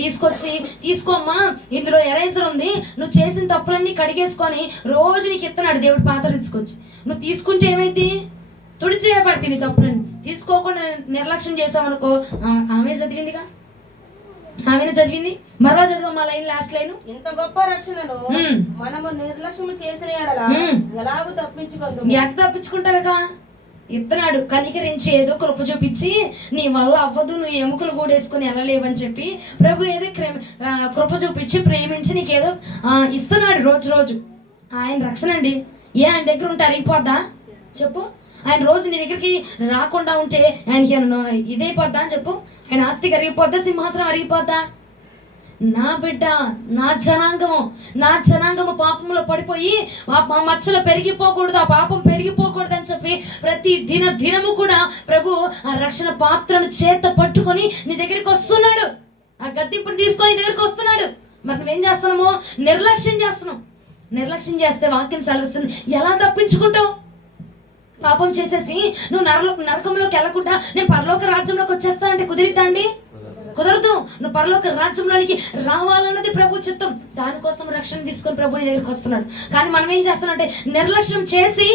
తీసుకోమ్మా, ఇందులో ఎరైజర్ ఉంది, నువ్వు చేసిన తప్పులన్నీ కడిగేసుకొని రోజు నీకు ఇస్తున్నాడు దేవుడు పాత్ర తీసుకొచ్చి. నువ్వు తీసుకుంటే ఏమైంది? తుడిచేయబడితే నీ తప్పులని. తీసుకోకుండా నిర్లక్ష్యం చేసావనుకో, ఆమె చదివిందిగా, ఆమెను చదివింది. మరో చదువు మా లైన్, లాస్ట్ లైన్. ఇంత గొప్ప రక్షణను మనము నిర్లక్ష్యం చేసిన యెడల ఎలాగూ తప్పించుకుందాము? ఎట్లా తప్పించుకుంటావుగా? ఇస్తున్నాడు కనికరించి, ఏదో కృప చూపించి నీ వల్ల అవ్వదు, నువ్వు ఎముకలు కూడేసుకుని వెళ్ళలేవని చెప్పి ప్రభు ఏదో కృప చూపించి ప్రేమించి నీకేదో ఇస్తున్నాడు రోజు రోజు. ఆయన రక్షణ అండి. ఆయన దగ్గర ఉంటే అరిగిపోద్దా చెప్పు? ఆయన రోజు నీ దగ్గరికి రాకుండా ఉంటే ఆయనకి ఇదైపోద్దా చెప్పు? ఆయన ఆస్తి అరిగిపోద్దా? సింహాసనం అరిగిపోద్దా? నా బిడ్డ, నా జనాంగము పాపంలో పడిపోయి ఆ మచ్చలు పెరిగిపోకూడదు, ఆ పాపం పెరిగిపోకూడదు అని చెప్పి ప్రతి దినము కూడా ప్రభు ఆ రక్షణ పాత్రను చేత పట్టుకొని నీ దగ్గరికి వస్తున్నాడు. ఆ గద్దింపుని తీసుకొని నీ దగ్గరికి వస్తున్నాడు. మరి నువ్వేం చేస్తున్నామో నిర్లక్ష్యం చేస్తున్నావు. నిర్లక్ష్యం చేస్తే వాక్యం సెలవిస్తుంది. ఎలా తప్పించుకుంటావు? పాపం చేసేసి నువ్వు నరకంలోకి వెళ్ళకుండా నేను పరలోక రాజ్యంలోకి వచ్చేస్తానంటే కుదిరిద్దా అండి? కుదరదు. నువ్వు పరలోక రాజ్యంలోనికి రావాలన్నది ప్రభు చిత్తం. దానికోసం రక్షణ తీసుకొని ప్రభు నీ దగ్గరికి వస్తున్నాడు. కానీ మనం ఏం చేస్తున్నాం నిర్లక్ష్యం చేసి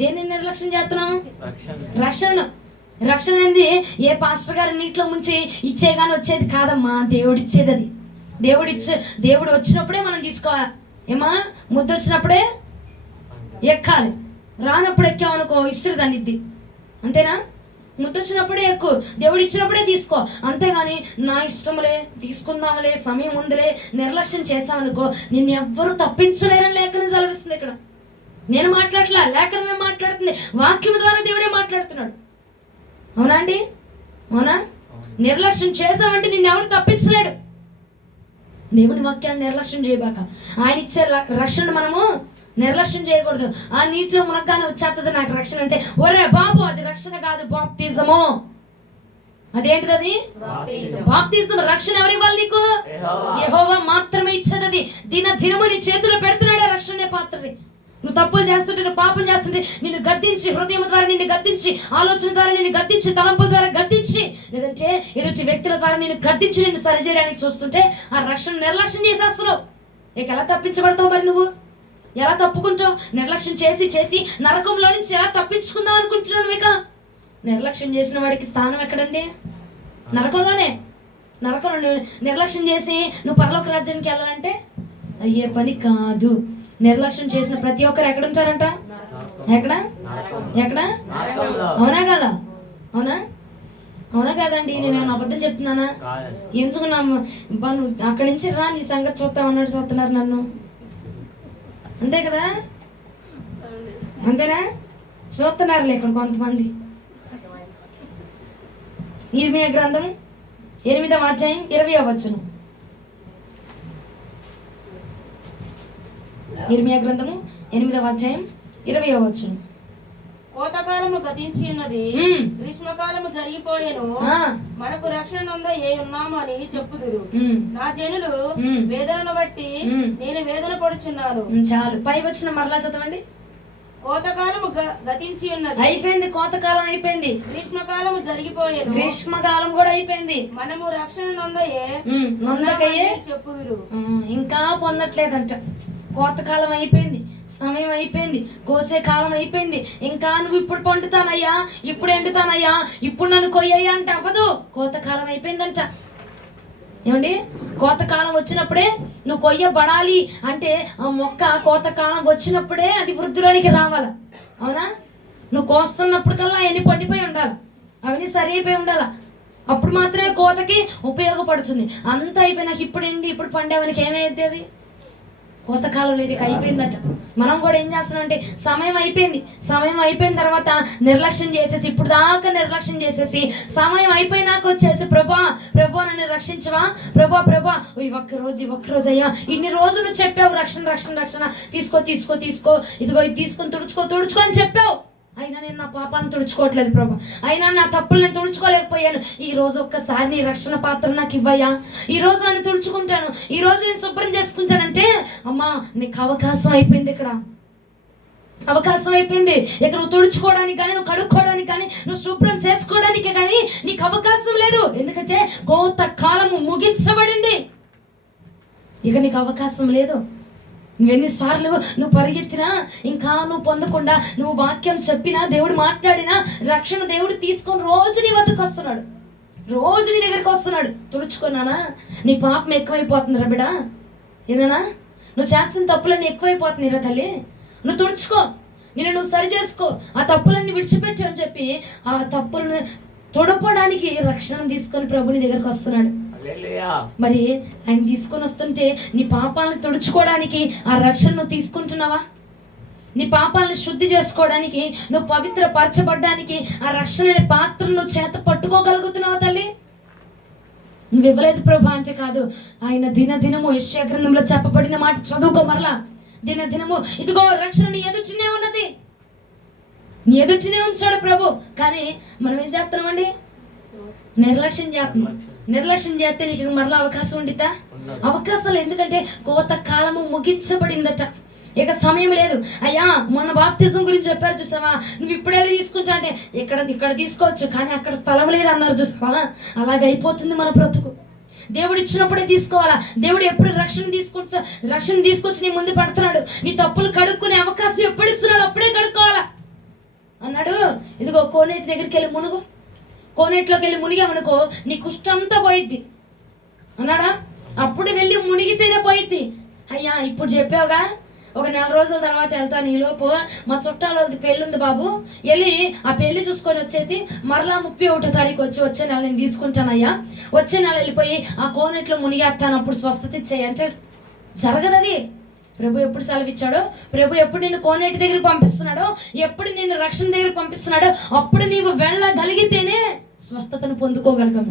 దేన్ని నిర్లక్ష్యం చేస్తున్నాం? రక్షణ అనేది ఏ పాస్టర్ గారు నీటిలో ముంచి ఇచ్చేగాని వచ్చేది కాదమ్మా, దేవుడు ఇచ్చేది. అది దేవుడు వచ్చినప్పుడే మనం తీసుకోవాలి. ఏమా ముద్ద వచ్చినప్పుడే ఎక్కాలి, రానప్పుడు ఎక్కామనుకో ఇస్తురు దాన్ని ఇద్ది. అంతేనా? ముద్ద వచ్చినప్పుడే ఎక్కువ, దేవుడు ఇచ్చినప్పుడే తీసుకో. అంతేగాని నా ఇష్టంలే తీసుకుందాంలే, సమయం ఉందిలే నిర్లక్ష్యం చేసామనుకో నిన్ను ఎవ్వరూ తప్పించలేరని లేఖనం సెలవిస్తుంది. ఇక్కడ నేను మాట్లాడట్లా, లేఖనమే మాట్లాడుతుంది. వాక్యం ద్వారా దేవుడే మాట్లాడుతున్నాడు. అవునా అండి? అవునా? నిర్లక్ష్యం చేసామంటే నిన్ను ఎవరు తప్పించలేడు. దేవుని వాక్యాన్ని నిర్లక్ష్యం చేయబాక. ఆయన ఇచ్చే రక్షణ మనము నిర్లక్ష్యం చేయకూడదు. ఆ నీటిలో మునగ్గానే వచ్చేస్తుంది నాకు రక్షణ అంటే, ఒరే బాబు అది రక్షణ కాదు, బాప్తిజము. అదేంటిది? అది బాప్తిజం. రక్షణ ఎవరు ఇవ్వాలి నీకు? యెహోవా మాత్రమే ఇచ్చేది. అది దినము నీ చేతిలో పెడుతున్నాడు ఆ రక్షణ పాత్రని. నువ్వు తప్పులు చేస్తుంటే, నువ్వు పాపం చేస్తుంటే నిన్ను గద్దించి, హృదయం ద్వారా నిన్ను గద్దించి, ఆలోచన ద్వారా నిన్ను గద్దించి, తలంపుల ద్వారా గద్దించి, లేదంటే ఎదుటి వ్యక్తుల ద్వారా నిన్ను గద్దించి నిన్ను సరిచేయడానికి చూస్తుంటే ఆ రక్షణ నిర్లక్ష్యం చేసేస్తున్నావు. ఇక ఎలా తప్పించబడతావు? మరి నువ్వు ఎలా తప్పుకుంటావు? నిర్లక్ష్యం చేసి నరకంలో నుంచి ఎలా తప్పించుకుందాం అనుకుంటున్నావు? ఇక నిర్లక్ష్యం చేసిన వాడికి స్థానం ఎక్కడండి? నరకంలోనే. నరకంలో నిర్లక్ష్యం చేసి నువ్వు పరలోక రాజ్యానికి వెళ్ళాలంటే అయ్యే పని కాదు. నిర్లక్ష్యం చేసిన ప్రతి ఒక్కరు ఎక్కడ ఉంటారంట? ఎక్కడ? అవునా కదా? అవునా కాదండి? నేను అబద్ధం చెప్తున్నానా? ఎందుకు నువ్వు అక్కడి నుంచి రా, నీ సంగతి చూస్తున్నారు నన్ను. అంతే కదా? అంతేనా? చూస్తున్నారులే ఇక్కడ కొంతమంది. ఇర్మియా గ్రంథం 8వ అధ్యాయం 20వ వచనం. ఇర్మియా గ్రంథము 8వ అధ్యాయం 20వ వచనం. కోతకాలము గతించి ఉన్నది, గ్రీష్మకాలము జరిగిపోయేను, మనకు రక్షణ ఉందా ఏ ఉన్నాము అని చెప్పుదురు. నా జనులు వేదనను బట్టి నేను వేదన పడుచున్నాను. చాలు. పై వచ్చిన మరలా చదవండి. కోతకాలము గతించి ఉన్నది, అయిపోయింది. కోతకాలం అయిపోయింది. గ్రీష్మకాలము జరిగిపోయేను, గ్రీష్మకాలం కూడా అయిపోయింది. మనము రక్షణ నొందకయ్యే చెప్పుదురు. ఇంకా పొందట్లేదంట. కోతకాలం అయిపోయింది, సమయం అయిపోయింది, కోసే కాలం అయిపోయింది. ఇంకా నువ్వు ఇప్పుడు పండుతానయ్యా, ఇప్పుడు ఎండుతానయ్యా, ఇప్పుడు నన్ను కొయ్యయ్యా అంటే అవ్వదు. కోతకాలం అయిపోయిందంట. ఏమండి? కోతకాలం వచ్చినప్పుడే నువ్వు కొయ్యబడాలి అంటే ఆ మొక్క కోతకాలం వచ్చినప్పుడే అది వృద్ధిలోనికి రావాలి. అవునా? నువ్వు కోస్తున్నప్పుడు కల్లా అవన్నీ పండిపోయి ఉండాలి, అవన్నీ సరి అయిపోయి ఉండాలి. అప్పుడు మాత్రమే కోతకి ఉపయోగపడుతుంది. అంత అయిపోయినాక ఇప్పుడు ఎండి ఇప్పుడు పండేవానికి ఏమైతే? అది కోతకాలం లేదు, ఇక అయిపోయిందట. మనం కూడా ఏం చేస్తున్నాం అంటే సమయం అయిపోయిన తర్వాత నిర్లక్ష్యం చేసేసి, ఇప్పుడు దాకా నిర్లక్ష్యం చేసేసి సమయం అయిపోయినాక వచ్చేసి ప్రభా నన్ను రక్షించవా, ప్రభా ఈ ఒక్కరోజు అయ్యా, ఇన్ని రోజులు చెప్పావు రక్షణ తీసుకో, ఇదిగో ఇది తీసుకొని తుడుచుకో అని చెప్పావు. అయినా నేను నా పాపాలను తుడుచుకోవట్లేదు ప్రభా, అయినా నా తప్పులు నేను తుడుచుకోలేకపోయాను. ఈ రోజు ఒక్కసారి నీ రక్షణ పాత్ర నాకు ఇవ్వయ్యా, ఈ రోజు నన్ను తుడుచుకుంటాను, ఈ రోజు నేను శుభ్రం చేసుకుంటానంటే అమ్మా నీకు అవకాశం అయిపోయింది. ఇక్కడ అవకాశం అయిపోయింది. ఇక నువ్వు తుడుచుకోవడానికి కానీ, నువ్వు కడుక్కోవడానికి కానీ, నువ్వు శుభ్రం చేసుకోవడానికి కానీ నీకు అవకాశం లేదు. ఎందుకంటే కోత కాలము ముగించబడింది. ఇక నీకు అవకాశం లేదు. నువ్వెన్నిసార్లు నువ్వు పరిగెత్తినా, ఇంకా నువ్వు పొందకుండా, నువ్వు వాక్యం చెప్పినా, దేవుడు మాట్లాడినా రక్షణ దేవుడు తీసుకొని రోజు నీ వద్దకు వస్తున్నాడు, రోజు నీ దగ్గరికి వస్తున్నాడు. తుడుచుకున్నానా? నీ పాపం ఎక్కువైపోతుంది రా బిడా. ఏనా? నువ్వు చేస్తున్న తప్పులన్నీ ఎక్కువైపోతుంది రా తల్లి. నువ్వు తుడుచుకో. నిన్ను నువ్వు సరి చేసుకో, ఆ తప్పులన్నీ విడిచిపెట్టు అని చెప్పి ఆ తప్పులను తొడపడానికి రక్షణ తీసుకొని ప్రభు నీ దగ్గరకు వస్తున్నాడు. మరి ఆయన తీసుకొని వస్తుంటే నీ పాపాలను తుడుచుకోవడానికి ఆ రక్షణ నువ్వు తీసుకుంటున్నావా? నీ పాపాలను శుద్ధి చేసుకోవడానికి, నువ్వు పవిత్ర పరచబడ్డానికి ఆ రక్షణ అనే పాత్రను నువ్వు చేత పట్టుకోగలుగుతున్నావా తల్లి? నువ్వు ఇవ్వలేదు ప్రభు అంటే కాదు. ఆయన దినదినము యెషయా గ్రంథంలో చెప్పబడిన మాట చదువుకో మరలా. దినదినము ఇదిగో రక్షణ నీ ఎదుటినే ఉన్నది, నీ ఎదుటినే ఉంచాడు ప్రభు. కానీ మనం ఏం చేస్తున్నామండి? నిర్లక్ష్యం చేస్తున్నాం. నిర్లక్ష్యం చేస్తే నీకు మరలా అవకాశం ఉండిద్దా? అవకాశాలు. ఎందుకంటే కోత కాలము ముగించబడిందట, ఇక సమయం లేదు. అయ్యా మొన్న బాప్తిజం గురించి చెప్పారు చూసావా, నువ్వు ఇప్పుడే తీసుకుంటా అంటే ఇక్కడ తీసుకోవచ్చు, కానీ అక్కడ స్థలం లేదు అన్నారు చూసావా. అలాగే అయిపోతుంది మన బ్రతుకు. దేవుడు ఇచ్చినప్పుడే తీసుకోవాలా. దేవుడు ఎప్పుడు రక్షణ తీసుకొచ్చి నీ ముందు పడుతున్నాడు. నీ తప్పులు కడుక్కునే అవకాశం ఎప్పుడు ఇస్తున్నాడు అప్పుడే కడుక్కోవాలా అన్నాడు. ఇదిగో కోనేటి దగ్గరికి వెళ్ళి మునుగు, కోనేటిలోకి వెళ్ళి మునిగామనుకో నీ కుష్టంతా పోయిద్ది అన్నాడా. అప్పుడు వెళ్ళి మునిగితేనే పోయిద్ది. అయ్యా ఇప్పుడు చెప్పావుగా, ఒక 4 రోజుల తర్వాత వెళ్తాను, ఈలోపు మా చుట్టాలది పెళ్ళి ఉంది బాబు, వెళ్ళి ఆ పెళ్లి చూసుకొని వచ్చేసి మరలా 31వ తారీఖు వచ్చే నెల నేను తీసుకుంటానయ్యా, వచ్చే నెల వెళ్ళిపోయి ఆ కోనేట్లో మునిగేస్తాను, అప్పుడు స్వస్థత ఇచ్చేయి అంటే జరగదు అది. ప్రభు ఎప్పుడు సెలవిచ్చాడో, ప్రభు ఎప్పుడు నిన్ను కోనేటి దగ్గర పంపిస్తున్నాడో, ఎప్పుడు నిన్ను రక్షణ దగ్గర పంపిస్తున్నాడో అప్పుడు నీవు వెళ్ళగలిగితేనే స్వస్థతను పొందుకోగలగము.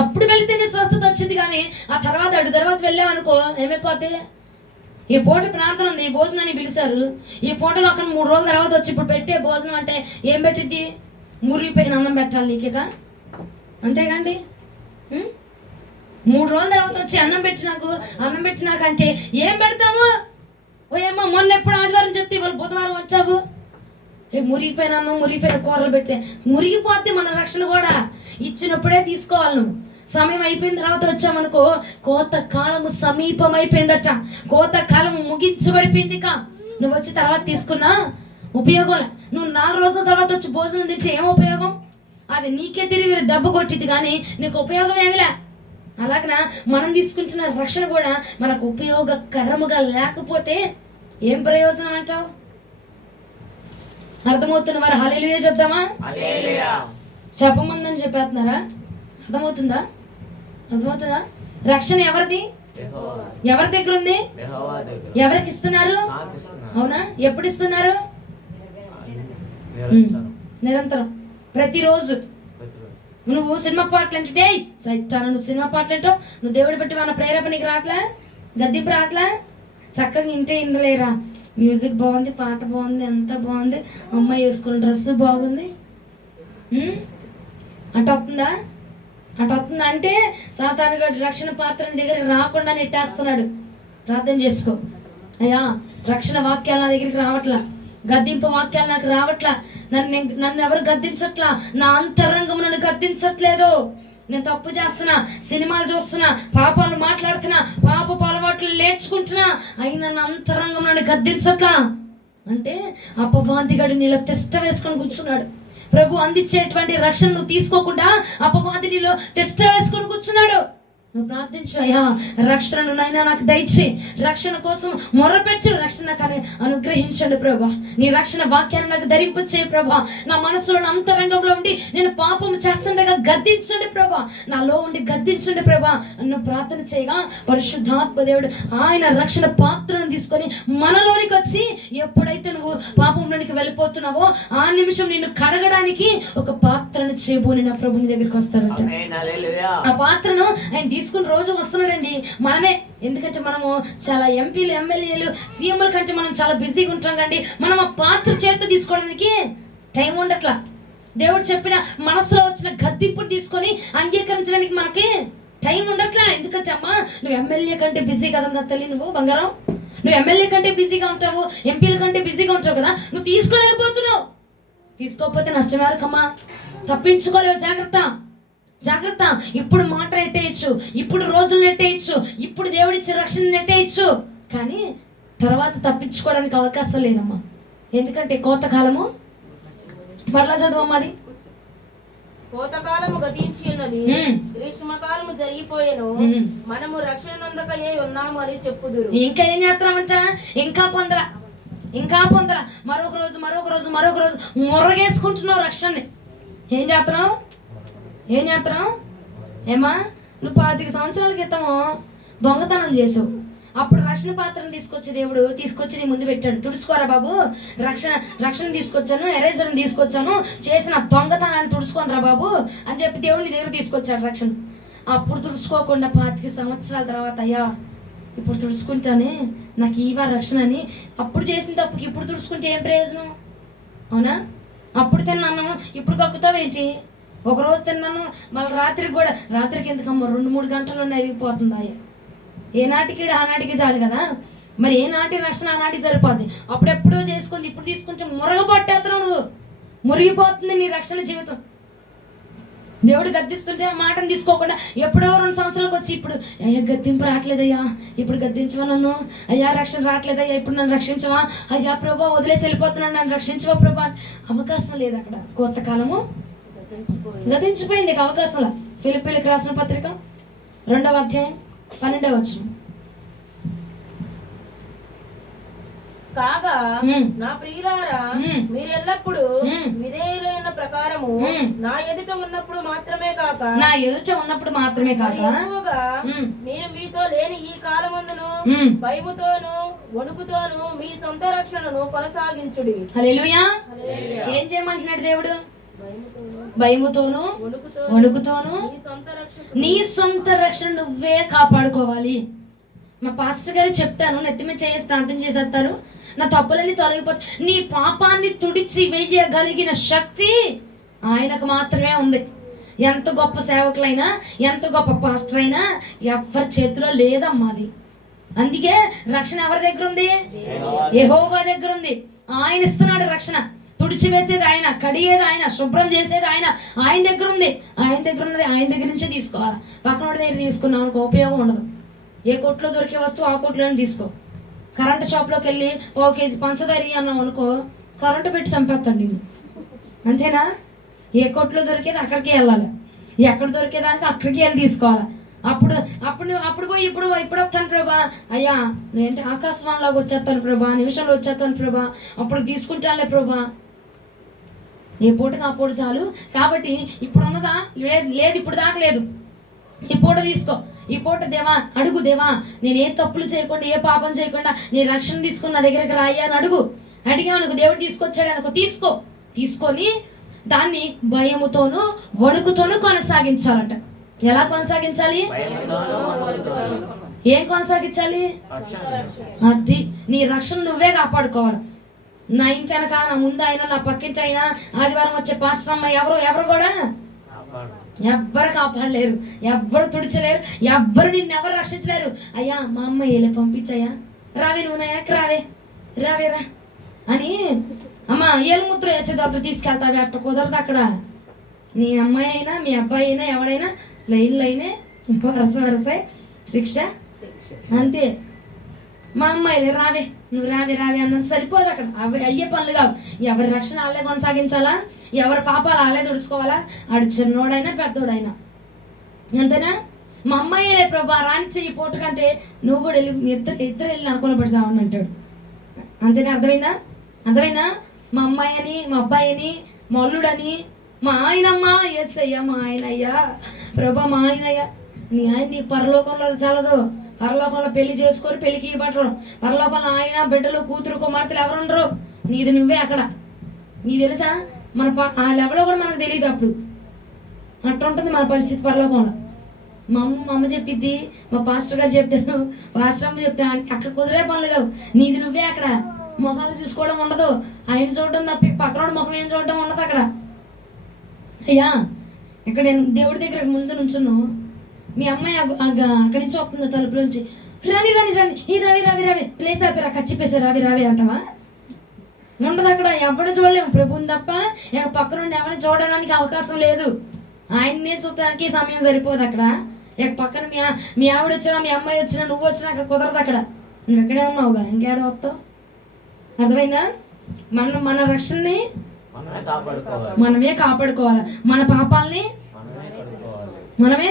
ఎప్పుడు వెళితేనే స్వస్థత వచ్చింది. కానీ ఆ తర్వాత వెళ్ళామనుకో ఏమైపోతే, ఈ పూట ప్రాంతం ఉంది, ఈ భోజనాన్ని పిలిచారు, ఈ పూటలో అక్కడ 3 రోజుల తర్వాత వచ్చి ఇప్పుడు పెట్టే భోజనం అంటే ఏం పెట్టిద్ది? మురిగిపోయిన అన్నం పెట్టాలి నీకేగా, అంతేగాండి. 3 రోజుల తర్వాత వచ్చి అన్నం పెట్టినాకంటే ఏం పెడతాము? ఓ ఏమో మొన్న ఎప్పుడు ఆదివారం చెప్తే ఇవాళ బుధవారం వచ్చావు, మురిగిపోయిన అన్నం మురిగిపోయిన కూరలు పెట్టే మురిగిపోతే మన రక్షణ కూడా. ఇచ్చినప్పుడే తీసుకోవాలి. నువ్వు సమయం అయిపోయిన తర్వాత వచ్చామనుకో కోత కాలము సమీపం అయిపోయిందట, కోత కాలం ముగించబడిపోయింది. నువ్వు వచ్చి తర్వాత తీసుకున్నా ఉపయోగం. నువ్వు 4 రోజుల తర్వాత వచ్చి భోజనం తింటే ఏం ఉపయోగం? అది నీకే తిరిగి దెబ్బ కొట్టింది, కానీ నీకు ఉపయోగం ఏమిలే. అలాగనా మనం తీసుకుంటున్న రక్షణ కూడా మనకు ఉపయోగకరముగా లేకపోతే ఏం ప్రయోజనం అంటావు? అర్థమవుతున్న వారు హల్లెలూయా చెప్దామా? చెప్పమందని చెప్పేస్తున్నారా? అర్థమవుతుందా? రక్షణ ఎవరిది? ఎవరి దగ్గర ఉంది? ఎవరికి ఇస్తున్నారు? అవునా? ఎప్పుడు ఇస్తున్నారు? నిరంతరం, ప్రతిరోజు. నువ్వు సినిమా పాటలు అంటే నువ్వు సినిమా పాటలు అంటావు, నువ్వు దేవుడి బట్టి మన ప్రేరేపణకి రావట్లే, గద్దింపు రావట్లే, చక్కగా ఇంటే ఇండలేరా, మ్యూజిక్ బాగుంది, పాట బాగుంది, ఎంత బాగుంది, అమ్మాయి వేసుకున్న డ్రెస్ బాగుంది, అటు వస్తుందా అంటే సాతానుగాడు రక్షణ పాత్ర దగ్గరికి రాకుండా నెట్టేస్తున్నాడు. ప్రార్థన చేసుకో. అయ్యా రక్షణ వాక్యాలు నా దగ్గరికి రావట్లా, గద్దింపు వాక్యాలు నాకు రావట్లా, నన్ను ఎవరు గద్దించట్లా, నా అంతరంగం నన్ను గద్దించట్లేదు, నేను తప్పు చేస్తున్నా, సినిమాలు చూస్తున్నా, పాపాలు మాట్లాడుతున్నా, పాపపు అలవాట్లు నేర్చుకుంటున్నా, అయినా నా అంతరంగం నన్ను గద్దించట్లా అంటే అపవాదిగాడు నీలో తిష్ట వేసుకొని కూర్చున్నాడు. ప్రభు అందించేటువంటి రక్షణ నువ్వు తీసుకోకుండా అపవాది నీలో తిష్ట వేసుకొని కూర్చున్నాడు. నువ్వు ప్రార్థించు, అయ్యా రక్షణను నైనా నాకు దయచేయి, రక్షణ కోసం మొరపెట్టు, రక్షణ కానీ అనుగ్రహించండి ప్రభా, నీ రక్షణ వాక్యాన్ని నాకు ధరింపచేయి ప్రభా, నా మనసులో అంతరంగంలో ఉండి నేను పాపం చేస్తుండగా గద్దించండి ప్రభా, నాలో ఉండి గద్దించండి ప్రభా నువ్వు ప్రార్థన చేయగా పరిశుద్ధాత్మ దేవుడు ఆయన రక్షణ పాత్రను తీసుకొని మనలోనికి వచ్చి ఎప్పుడైతే నువ్వు పాపంలోనికి వెళ్ళిపోతున్నావో ఆ నిమిషం నిన్ను కడగడానికి ఒక పాత్రను చేయబోని నా ప్రభుని దగ్గరికి వస్తారంట. ఆ పాత్రను ఆయన తీసుకుని రోజు వస్తున్నాడండి. మనమే, ఎందుకంటే మనము చాలా ఎంపీలు, ఎమ్మెల్యేలు, సీఎంల కంటే మనం చాలా బిజీగా ఉంటాం కండి. మనం ఆ పాత్ర చేతితో తీసుకోవడానికి టైం ఉండట్లా. దేవుడు చెప్పిన మనసులో వచ్చిన గద్దింపుని తీసుకొని అంగీకరించడానికి మనకి టైం ఉండట్లా. ఎందుకంటే అమ్మా నువ్వు ఎమ్మెల్యే కంటే బిజీ కదా నా తల్లి, నువ్వు బంగారం, నువ్వు ఎమ్మెల్యే కంటే బిజీగా ఉంటావు, ఎంపీల కంటే బిజీగా ఉంటావు కదా, నువ్వు తీసుకోలేకపోతున్నావు. తీసుకోకపోతే నష్టం ఎవరికమ్మా? తప్పించుకోలేవు. జాగ్రత్త. ఇప్పుడు మాట నెట్టేయచ్చు, ఇప్పుడు రోజులు నెట్టేయచ్చు, ఇప్పుడు దేవుడిచ్చే రక్షణ నెట్టేయచ్చు, కానీ తర్వాత తప్పించుకోవడానికి అవకాశం లేదమ్మా. ఎందుకంటే కోతకాలము మరలా చదువమ్మా, అది కోతకాలము గతించి ఉన్నది, గ్రీష్మకాలము జరిగిపోయేను, మనము రక్షణ నొందక ఉన్నాము అని చెప్పుదురు. ఇంకా ఏం చేస్తామంట? ఇంకా ఇంకా పొందల. మరొక రోజు మురగేసుకుంటున్నావు రక్షణని. ఏం చేస్తున్నావు? ఏమా, నువ్వు 25 సంవత్సరాల క్రితము దొంగతనం చేసావు. అప్పుడు రక్షణ పాత్రను తీసుకొచ్చి నీ ముందు పెట్టాడు. తుడుచుకోరా బాబు, రక్షణ తీసుకొచ్చాను, ఎరేజర్ని తీసుకొచ్చాను, చేసిన దొంగతనాన్ని తుడుచుకోనరా బాబు అని చెప్పి దేవుడు నీ దగ్గర తీసుకొచ్చాడు రక్షణ. అప్పుడు తుడుచుకోకుండా 25 సంవత్సరాల తర్వాత, అయ్యా ఇప్పుడు తుడుచుకుంటానే, నాకు ఇవా రక్షణ అని అప్పుడు చేసిన తప్పుకి ఇప్పుడు తుడుచుకుంటే ఏం ప్రయోజనం? అవునా? అప్పుడు తిన్నాను, ఇప్పుడు కక్కుతావేంటి? ఒకరోజు తిన్నాను, మళ్ళీ రాత్రికి ఎందుకమ్మా 2-3 గంటల్లో ఎరిగిపోతుంది. అయ్యా ఏనాటికి ఆనాటికి చాలు కదా. మరి ఏనాటి రక్షణ ఆనాటికి సరిపోద్ది. అప్పుడెప్పుడో చేసుకుంది, ఇప్పుడు తీసుకుంటే మురగబట్టేస్తున్నావు నువ్వు. మురిగిపోతుంది నీ రక్షణ జీవితం. దేవుడు గద్దిస్తుంటే ఆ మాటను తీసుకోకుండా ఎప్పుడో 2 సంవత్సరాలకు వచ్చి ఇప్పుడు అయ్యా గద్దింపు రావట్లేదయ్యా, ఇప్పుడు గద్దించవా నన్ను, అయ్యా రక్షణ రావట్లేదయ్యా, ఇప్పుడు నన్ను రక్షించవా, అయ్యా ప్రభా వదిలేసి వెళ్ళిపోతున్నాను, నన్ను రక్షించవా ప్రభా. అవకాశం లేదు అక్కడ. కొత్త కాలము గతించిపోయింది. అవకాశంలా. ఫిలిప్పీయులకు రాసిన పత్రిక 2వ అధ్యాయం 12వ వచనం. కాగా నా ప్రియులారా, మీరు ఎల్లప్పుడు విధేయులైన ప్రకారము నా ఎదుట ఉన్నప్పుడు మాత్రమే కాక నేను మీతో లేని ఈ కాలమందును భయముతోను వణుకుతోను మీ సొంత రక్షణను కొనసాగించుడి. హల్లెలూయా. ఏం చేయమంటున్నాడు దేవుడు? భయముతోను వణుకుతోను నీ సొంత రక్షణ నువ్వే కాపాడుకోవాలి. మా పాస్టర్ గారు చెప్తాను, నెత్తి మీద చేసి ప్రార్థన చేసేస్తారు, నా తప్పులన్నీ తొలగిపోతాయి. నీ పాపాన్ని తుడిచి వేయగలిగిన శక్తి ఆయనకు మాత్రమే ఉంది. ఎంత గొప్ప సేవకులైనా, ఎంత గొప్ప పాస్టర్ అయినా ఎవరి చేతిలో లేదమ్మా అది. అందుకే రక్షణ ఎవరి దగ్గర ఉంది? యెహోవా దగ్గర ఉంది. ఆయన ఇస్తున్నాడు రక్షణ. తుడిచివేసేది ఆయన, కడిగేది ఆయన, శుభ్రం చేసేది ఆయన. ఆయన దగ్గర ఉంది. ఆయన దగ్గర ఉన్నది ఆయన దగ్గర నుంచే తీసుకోవాలి. పక్కనోడి దగ్గర తీసుకున్నాం అనుకో ఉపయోగం ఉండదు. ఏ కొట్లో దొరికే వస్తువు ఆ కొట్లోనే తీసుకో. కరెంట్ షాప్లోకి వెళ్ళి 1 కేజీ పంచదార అన్నాం అనుకో, కరెంటు పెట్టి చంపేస్తాడు నేను. అంతేనా? ఏ కొట్లో దొరికేది అక్కడికి వెళ్ళాలి, ఎక్కడ దొరికేదానికి అక్కడికి వెళ్ళి తీసుకోవాలి. అప్పుడు పోయి ఇప్పుడు వస్తాను ప్రభా, అయ్యా నేంటి ఆకాశవాణిలాగా వచ్చేస్తాను ప్రభా, నిమిషంలో వచ్చేస్తాను ప్రభా, అప్పుడు తీసుకుంటానులే ప్రభా. ఏ పూటకి ఆ పూట చాలు. కాబట్టి ఇప్పుడు ఉన్నదా? లేదు, ఇప్పుడు దాకా లేదు. ఈ పూట తీసుకో. ఈ పూట దేవా అడుగు, దేవా నేను ఏ తప్పులు చేయకుండా, ఏ పాపం చేయకుండా నీ రక్షణ తీసుకుని నా దగ్గరకు రాయ్యా అని అడిగా అనుకో, దేవుడు తీసుకొచ్చాడు అనుకో, తీసుకొని దాన్ని భయముతోనూ వణుకుతోనూ కొనసాగించాలట. ఎలా కొనసాగించాలి? ఏం కొనసాగించాలి? అది నీ రక్షణ నువ్వే కాపాడుకోవాలి. నా ఇంటి వెనక, నా ముందు అయినా, నా పక్కింటి అయినా, ఆదివారం వచ్చే పాస్టర్ అమ్మ ఎవరు కూడా ఎవ్వరు కాపాడలేరు, ఎవ్వరు తుడిచలేరు, ఎవ్వరు నిన్నెవరు రక్షించలేరు. అయ్యా మా అమ్మ ఏలే పంపించయ్యా, రావే నువ్వు నాయనకి రావేరా అని అమ్మ ఏలు ముద్ర వేసేది అప్పుడు తీసుకెళ్తావి. అట్ట కుదరదు అక్కడ. నీ అమ్మాయి అయినా మీ అబ్బాయి అయినా ఎవడైనా లైనే వరసే శిక్ష అంతే. మా అమ్మాయిలే నువ్వు రావే అన్నంత సరిపోదు అక్కడ. అవి అయ్యే పనులు కావు. ఎవరి రక్షణ వాళ్ళే కొనసాగించాలా, ఎవరి పాపాలు వాళ్ళే తుడుచుకోవాలా, ఆడు చిన్నోడైనా పెద్దోడైనా. అంతేనా? మా అమ్మాయిలే ప్రభా రాణించే ఈ పూట కంటే నువ్వు కూడా వెళ్ళి ఇద్దరు వెళ్ళి అనుకూలపడతావని అంటాడు. అంతేనా? అర్థమైందా? మా అమ్మాయి అని, మా అబ్బాయి అని, మా అల్లుడని, మా ఆయనమ్మా, ఎస్ అయ్యా మా ఆయనయ్యా ప్రభా, మా ఆయనయ్యా. నీ ఆయన నీ పరలోకంలో చాలదు. పరలోకంలో పెళ్లి చేసుకొని పెళ్లికి పట్టరు. పరలోకంలో ఆయన బిడ్డలు, కూతురు, కుమార్తెలు ఎవరుండరు. నీది నువ్వే అక్కడ. నీకు తెలుసా? వాళ్ళెవరో కూడా మనకు తెలియదు. అప్పుడు అట్టుంటుంది మన పరిస్థితి పరలోకంలో. మా అమ్మ చెప్పిద్ది, మా పాస్టర్ గారు చెప్తారు, పాస్టర్ అమ్మ చెప్తాను. అక్కడ కుదిరే పనులు కావు. నీది నువ్వే అక్కడ. ముఖాలు చూసుకోవడం ఉండదు. ఆయన చూడడం తప్ప పక్కనోడు ముఖం ఏం చూడడం ఉండదు అక్కడ. అయ్యా ఇక్కడ నేను దేవుడి దగ్గర ముందు నుంచున్నాను. మీ అమ్మాయి అక్కడి నుంచి వస్తుంది తలుపులోంచి, రాని ఈ రావి ప్లేస్ అయిపోయారా, కచ్చిపేసా రావి అంటావా? ఉండదు అక్కడ. ఎవరిని చూడలేము ప్రభుని తప్ప. పక్క నుండి ఎవరిని చూడడానికి అవకాశం లేదు. ఆయన్నే చూడడానికి సమయం సరిపోదు అక్కడ. పక్కన మీ ఆవిడ వచ్చినా, మీ అమ్మాయి వచ్చినా, నువ్వు వచ్చినా అక్కడ కుదరదు అక్కడ. నువ్వు ఎక్కడే ఉన్నావుగా, ఇంకేడ వస్తావు? అర్థమైందా? మన రక్షణని మనమే కాపాడుకోవాలి. మన పాపాలని మనమే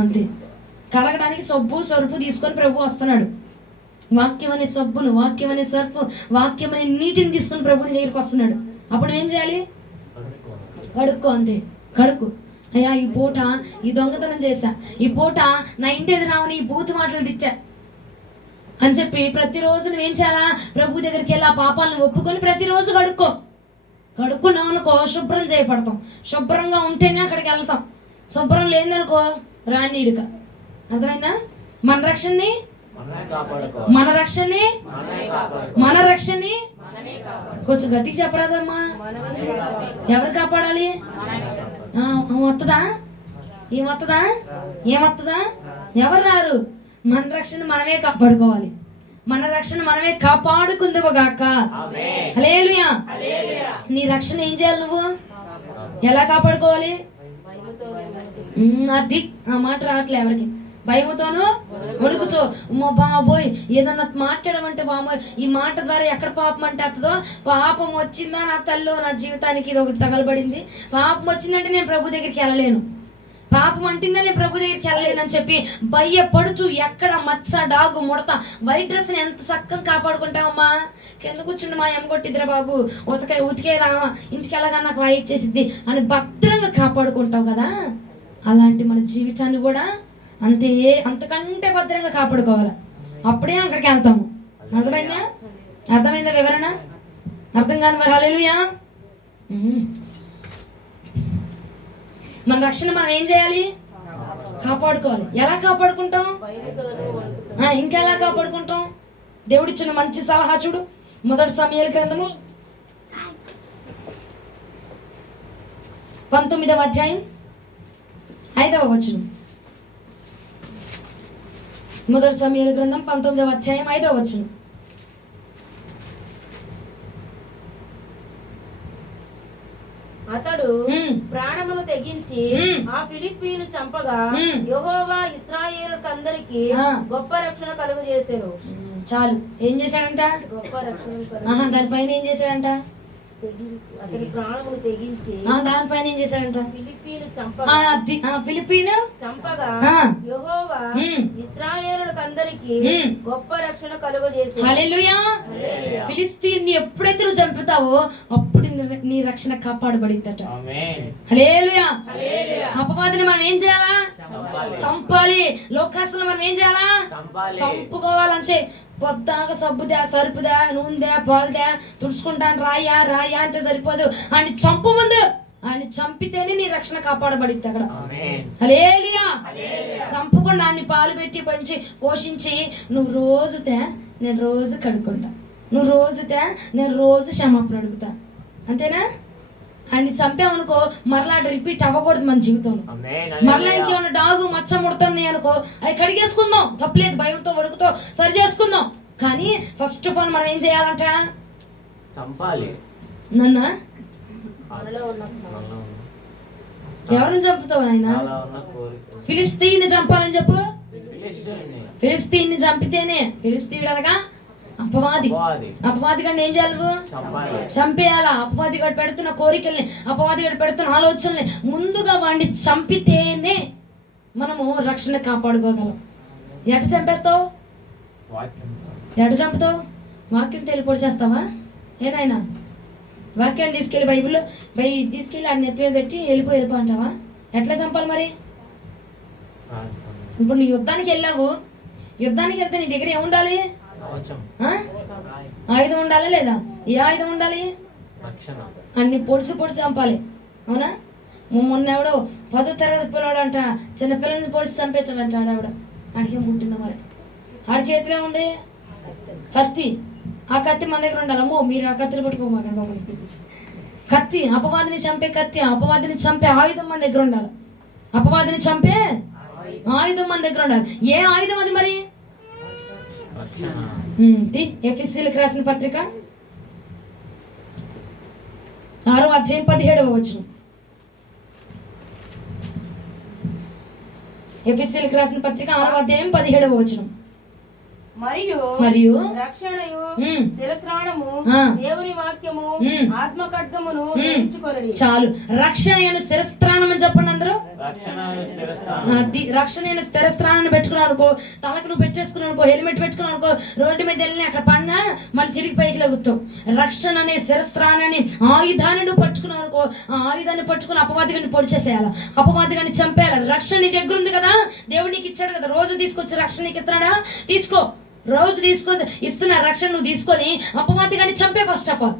అంతే. కడగడానికి సొరుపు తీసుకొని ప్రభు వస్తున్నాడు. వాక్యం అనే సబ్బును, వాక్యం అనే సర్ఫ్, వాక్యం అనే నీటిని తీసుకుని ప్రభుని దగ్గరికి వస్తున్నాడు. అప్పుడు ఏం చేయాలి? కడుక్కో, అంతే, కడుక్కు. అయ్యా ఈ పూట ఈ దొంగతనం చేశా, ఈ పూట నా ఇంటి ఎదురావని ఈ బూతు మాటలు తెచ్చా అని చెప్పి ప్రతిరోజు నువ్వేం చేయాలా? ప్రభు దగ్గరికి వెళ్ళి ఆ పాపాలను ఒప్పుకొని ప్రతిరోజు కడుక్కున్నాం అనుకో శుభ్రం చేయబడతాం. శుభ్రంగా ఉంటేనే అక్కడికి వెళ్తాం. శుభ్రం లేదనుకో రానీడుక. అర్థమైందా? మన రక్షణని కొంచెం గట్టిగా చెప్పరాదమ్మా. ఎవరు కాపాడాలి? వస్తుందా? ఏమొస్తుందా? ఎవరు రారు. మన రక్షణ మనమే కాపాడుకోవాలి. మన రక్షణ మనమే కాపాడుకుందువుగాక. హల్లెలూయా. నీ రక్షణ ఏం చేయాలి? నువ్వు ఎలా కాపాడుకోవాలి? అది ఆ మాట రావట్లే ఎవరికి. భయముతోను వణుకుతో, బాబోయ్ ఏదన్నా మాట్లాడమంటే బాబోయ్ ఈ మాట ద్వారా ఎక్కడ పాపం అంటే వస్తుందో, పాపం వచ్చిందా నా తల్లో నా జీవితానికి ఇది ఒకటి తగలబడింది, పాపం వచ్చిందంటే నేను ప్రభు దగ్గరికి వెళ్ళలేను, పాపం అంటిందా నేను ప్రభు దగ్గరికి వెళ్ళలేను అని చెప్పి భయపడుచు ఎక్కడ మచ్చ డాగు ముడత వైట్ డ్రెస్ని ఎంత చక్కగా కాపాడుకుంటావమ్మా. కింద కూర్చుండి మా ఎమ్మ కొట్టిద్దిరా బాబు, ఉతికే రావా, ఇంటికి వెళ్ళగా నాకు వాయి ఇచ్చేసిద్ది అని భద్రంగా కాపాడుకుంటావు కదా. అలాంటి మన జీవితాన్ని కూడా అంతకంటే భద్రంగా కాపాడుకోవాలి. అప్పుడే అక్కడికి వెళ్తాము. అర్థమైందా వివరణ? అర్థం కాని మరి హల్లెలూయా. మన రక్షణ మనం ఏం చేయాలి? కాపాడుకోవాలి. ఎలా కాపాడుకుంటాం? ఇంకెలా కాపాడుకుంటాం? దేవుడిచ్చిన మంచి సలహా చూడు. 1 సమూయేలు గ్రంథము 19వ అధ్యాయం 5వ వచనం. 1 సమూయేలు గ్రంథం 19వ అధ్యాయం 5వ వచనం. అతడు ప్రాణమును తెగించి ఆ ఫిలిప్పీను చంపగా యెహోవా ఇశ్రాయేలుకందరికి గొప్ప రక్షణ కలుగు చేశారు. చాలు. ఏం చేశాడంట? గొప్ప రక్షణ. దానిపైన ఏం చేశాడంట? అతని ప్రాణమును తెగించి దానిపైన ఏం చేశాడంట? ఫిలిప్పీను చంపగా యెహోవా ఇశ్రాయేలుకందరికి గొప్ప రక్షణ కలుగు చేశారు. హల్లెలూయా. ఫిలిష్తీయుని ఎప్పుడైతే నువ్వు చంపుతావో అప్పుడు నీ రక్షణ కాపాడబడిద్దట. హల్లెలూయా. అపవాదిని మనం ఏం చేయాలా? చంపాలి. లోకాస్తులను మనం ఏం చేయాలా? చంపుకోవాలంటే పొద్దాక సబ్బుదా, సరుపుదా, నూనెదా, పాలుదా తుడుచుకుంటాను రాయా అంటే సరిపోదు. ఆయన చంపు ముందు. ఆయన చంపితేనే నీ రక్షణ కాపాడబడిద్ది అక్కడ. హల్లెలూయా. చంపకుండా అన్ని పాలు పెట్టి పెంచి పోషించి నువ్వు రోజుతే నేను రోజు కడుక్కుంటా, నువ్వు రోజుతే నేను రోజు క్షమాపణ అడుగుతా. అంతేనా? ఆయన్ని చంపామనుకో మరలా రిపీట్ అవ్వకూడదు మన జీవితంలో. మరలా ఇంకేమన్నా డాగు మచ్చ ముడుతున్నాయి అనుకో అవి కడిగేసుకుందాం, తప్పలేదు. భయంతో వణుకుతో సరి చేసుకుందాం. కానీ ఫస్ట్ ఆఫ్ ఆల్ మనం ఏం చేయాలంట? నన్నా ఎవరిని చంపుతావు ఆయన? ఫిలిష్తీయుని చంపాలని చెప్పు. ఫిలిష్తీయుని చంపితేనే, ఫిలిష్తీయుడు అనగా అపవాది గడిని ఏం చేయాలి? చంపేయాలా. అపవాది గడు పెడుతున్న కోరికల్ని, అపవాది గడు పెడుతున్న ఆలోచనల్ని ముందుగా వాడిని చంపితేనే మనము రక్షణ కాపాడుకోగలం. ఎట చంపేస్తావు? ఎట చంపుతావు? వాక్యం తెలిపొడి చేస్తావా? ఏనాయనా వాక్యాన్ని తీసుకెళ్ళి బైబిల్లో తీసుకెళ్ళి ఆడిని ఎత్తిమీద పెట్టి వెళ్ళిపో అంటావా? ఎట్లా చంపాలి మరి? ఇప్పుడు నీ యుద్ధానికి వెళ్ళావు, యుద్ధానికి వెళ్తే నీ దగ్గర ఏముండాలి? ఆయుధం ఉండాలా లేదా? ఏ ఆయుధం ఉండాలి? అన్ని పొడిసి చంపాలి. అవునా? మొన్న ఎవడో 10వ తరగతి పిల్లవాడు అంట చిన్నపిల్లల్ని పొడిచి చంపేశాడంట. ఆడికేం పుట్టిందో మరి. ఆడి చేతిలో ఉంది కత్తి. ఆ కత్తి మన దగ్గర ఉండాలి. అమ్మో మీరు ఆ కత్తిని పట్టుకోమాకండి బాబు. కత్తి, అపవాదిని చంపే కత్తి, అపవాదిని చంపే ఆయుధం మన దగ్గర ఉండాలి. అపవాదిని చంపే ఆయుధం మన దగ్గర ఉండాలి. ఏ ఆయుధం అది మరి? ఎఫెసీయులకు రాసిన పత్రిక 6వ అధ్యాయం 17వ వచనం. ఎఫెసీయులకు రాసిన పత్రిక 6వ అధ్యాయం 17వ వచనం. మరియు రక్షణయు శిరస్త్రాణము దేవుని వాక్యము ఆత్మ ఖడ్గమును ఎంచుకొనుడి. చాలు. రక్షణయు శిరస్త్రాణం అని చెప్పండి అందరూ. రక్షణ స్థిర స్థానాన్ని పెట్టుకున్నావు అనుకో, తలకు నువ్వు పెట్టేసుకున్నావు అనుకో, హెల్మెట్ పెట్టుకున్నావు అనుకో, రోడ్డు మీద వెళ్ళి అక్కడ పడినా మళ్ళీ తిరిగి పైకి లెగుతావు. రక్షణ అనే స్థిర స్థానాన్ని ఆయుధాన్ని నువ్వు పట్టుకున్నావు అనుకో, ఆ ఆయుధాన్ని పట్టుకుని అపవాదిగాన్ని పొడిచేసేయాలి, అపవాదిగాన్ని చంపేయాలి. రక్షణ నీ దగ్గర ఉంది కదా, దేవుడు నీకు ఇచ్చాడు కదా, రోజు తీసుకొచ్చి రక్షణ నీకు ఇస్తున్నాడా? తీసుకో, రోజు ఇస్తున్న రక్షణ నువ్వు తీసుకొని అపవాదిగాన్ని చంపే. ఫస్ట్ ఆఫ్ ఆల్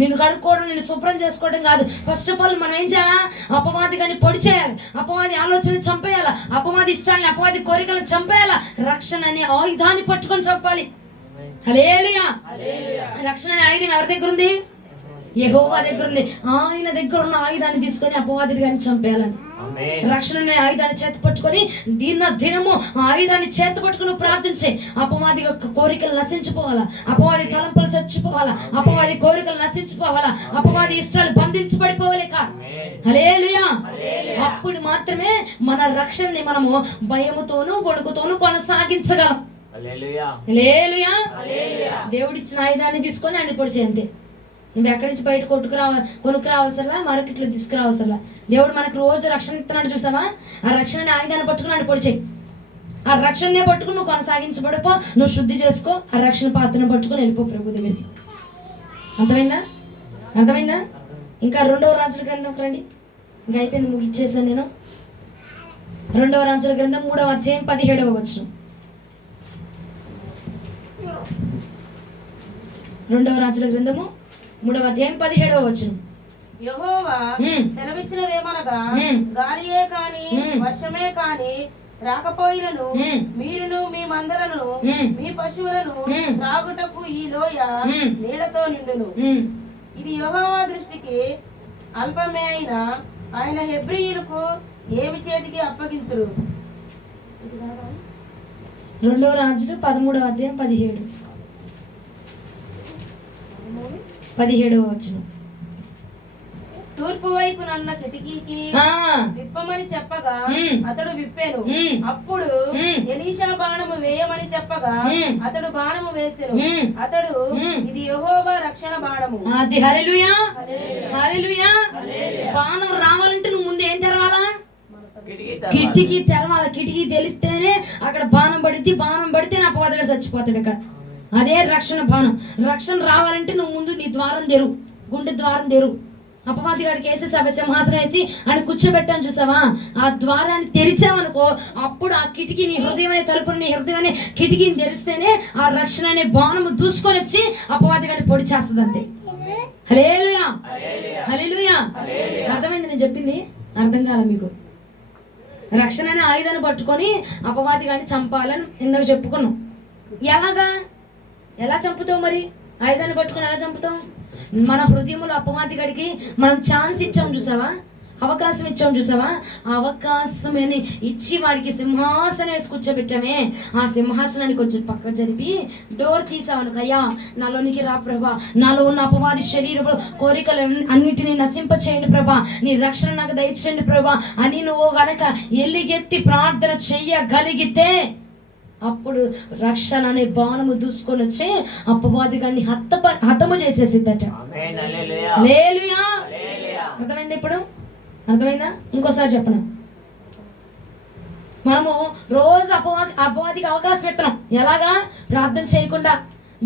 నిన్ను కడుక్కోవడం, నిన్ను శుభ్రం చేసుకోవడం కాదు. ఫస్ట్ ఆఫ్ ఆల్ మనం ఏం చేయాలా? అపవాదిగాన్ని పొడి చేయాలి, అపవాది ఆలోచనలు చంపేయాలా, అపవాది ఇష్టాన్ని, అపవాది కోరికలను చంపేయాలా. రక్షణ అనే ఆయుధాన్ని పట్టుకొని చంపాలి. హల్లెలూయా. రక్షణ అనే ఆయుధం ఎవరి దగ్గర ఉంది? యెహోవా దగ్గర ఉంది. ఆయన దగ్గర ఉన్న ఆయుధాన్ని తీసుకొని అపవాదిగాన్ని చంపేయాలని. రక్షణ అనే ఆయుధాన్ని చేతి పట్టుకొని దినము ఆయుధాన్ని చేతి పట్టుకుని ప్రార్థించే. అపవాది యొక్క కోరికలు నశించిపోవాలా, అపవాది తలంపులు చచ్చిపోవాలా, అపవాది కోరికలు నశించిపోవాలా, అపవాది ఇష్టాలు బంధించబడిపోవాలి. హల్లెలూయా. అప్పుడు మాత్రమే మన రక్షణని మనము భయముతోనూ వణుకుతోనూ కొనసాగించగలం. హల్లెలూయా. దేవుడిచ్చిన ఆయుధాన్ని తీసుకొని ఆయన పొడి చేయంతే. నువ్వు ఎక్కడి నుంచి బయట కొనుక్కు రావాల్సలా, మార్కెట్లో తీసుకురావాల్సలా. దేవుడు మనకు రోజు రక్షణ ఇస్తున్నాడు చూసావా? ఆ రక్షణ ఆయుధాన్ని పట్టుకుని ఆయన పొడి చేయి. ఆ రక్షణనే పట్టుకుని నువ్వు కొనసాగించబడిపో, నువ్వు శుద్ధి చేసుకో, ఆ రక్షణ పాత్రను పట్టుకుని వెళ్ళిపో ప్రభు దగ్గరికి. అర్థమైందా? ఇంకా 2వ రాజుల గ్రంథం రండి. ఇంకా అయిపోయింది, ముగిచ్చేసాను నేను. 2వ రాజుల గ్రంథం 3వ అధ్యాయం 17వ వచనం. 2వ రాజుల గ్రంథము 3వ అధ్యాయం 17వ వచనం. యెహోవా సెలవిచ్చినవేమనగా, గాలియే కాని వర్షమే కాని రాకపోయినను మీరును మీ మందలను మీ పశువులను త్రాగుటకు ఈ లోయ నీళ్లతో నిండును. ఇది యెహోవా దృష్టికి అల్పమే అయినా ఆయన హెబ్రీయులకు ఏమి చేతికి అప్పగింతురు. 2వ రాజులు 13వ అధ్యాయం 17వ వచనం. తూర్పు వైపు నన్న కిటికీకి విప్పమని చెప్పగా అతడు విప్పెను. అప్పుడు ఎలీషా బాణము వేయమని చెప్పగా అతడు బాణము వేసెను. అతడు, ఇది యెహోవా రక్షణ బాణము. అది హల్లెలూయా. హల్లెలూయా. బాణం రావాలంటే నువ్వు ముందు ఏం తెరవాలా? కిటికీ తెరవాలి. కిటికీ తెలిస్తేనే అక్కడ బాణం పడితే, బాణం పడితే నా పోదగడ చచ్చిపోతాడు. ఇక్కడ అదే రక్షణ బాణం. రక్షణ రావాలంటే నువ్వు ముందు నీ ద్వారం తెరువు, గుండె ద్వారం తెరువు. అపవాది గాడికి వేసేసి సింహాసనం వేసి ఆయన కూర్చోబెట్టాను చూసావా? ఆ ద్వారాన్ని తెరిచావనుకో, అప్పుడు ఆ కిటికీ, నీ హృదయం అనే తలుపుని, నీ హృదయం అనే కిటికీని తెరిస్తేనే ఆ రక్షణ అనే బాణము దూసుకొని వచ్చి అపవాది గారిని పొడి చేస్తుంది. అంతే. హల్లెలూయా. హల్లెలూయా. అర్థమైంది నేను చెప్పింది? అర్థం కాల మీకు? రక్షణ అనే ఆయుధాన్ని పట్టుకొని అపవాది గారిని చంపాలని ఇందాక చెప్పుకున్నాం. ఎలా చంపుతావు మరి? ఆయుధాన్ని పట్టుకొని ఎలా చంపుతాం? మన హృదయంలో అపవాది గడికి మనం ఛాన్స్ ఇచ్చాం చూసావా? అవకాశం ఇచ్చాం చూసావా? ఆ అవకాశం ఇచ్చి వాడికి సింహాసనం వేసి కూర్చోబెట్టామే. ఆ సింహాసనానికి కొంచెం పక్క జరిపి డోర్ తీసావనుక, అయ్యా నాలోనికి రా ప్రభా, నాలో ఉన్న అపవాది శరీరంలో కోరికలు అన్నిటినీ నశింప చేయండి ప్రభా, నీ రక్షణ నాకు దయచేయండి ప్రభా అని నువ్వు గనక ఎల్లిగెత్తి ప్రార్థన చెయ్యగలిగితే అప్పుడు రక్షణ అనే బాణము దూసుకొని వచ్చి అపవాది గారిని హతము చేసేసిద్దట. హల్లెలూయా. అర్థమైందా? ఇప్పుడు అర్థమైందా? ఇంకోసారి చెప్పను. మనము రోజు అపవాదికి అవకాశం ఇస్తున్నాం. ఎలాగా? ప్రార్థన చేయకుండా,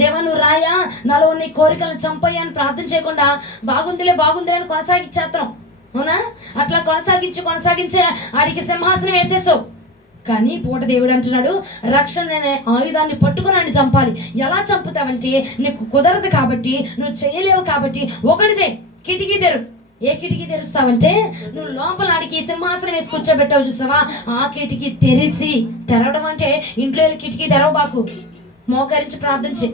దేవా నువ్వు రాయా, నాలో నీ కోరికలను చంపయ్యా అని ప్రార్థన చేయకుండా బాగుందిలే అని కొనసాగించేస్తున్నాం. అవునా? అట్లా కొనసాగించే ఆడికి సింహాసనం వేసేసావు. కానీ పూట దేవుడు అంటున్నాడు, రక్షణ అనే ఆయుధాన్ని పట్టుకుని ఆయన చంపాలి. ఎలా చంపుతావంటే, నీకు కుదరదు కాబట్టి, నువ్వు చేయలేవు కాబట్టి ఒకటి చేయి, కిటికీ తెరు. ఏ కిటికీ తెరుస్తావంటే, నువ్వు లోపల ఆడికి సింహాసనం వేసి కూర్చోబెట్టావు చూసావా? ఆ కిటికీ తెరవడం అంటే ఇంట్లో కిటికీ తెరవబాకు, మోకరించి ప్రార్థించి,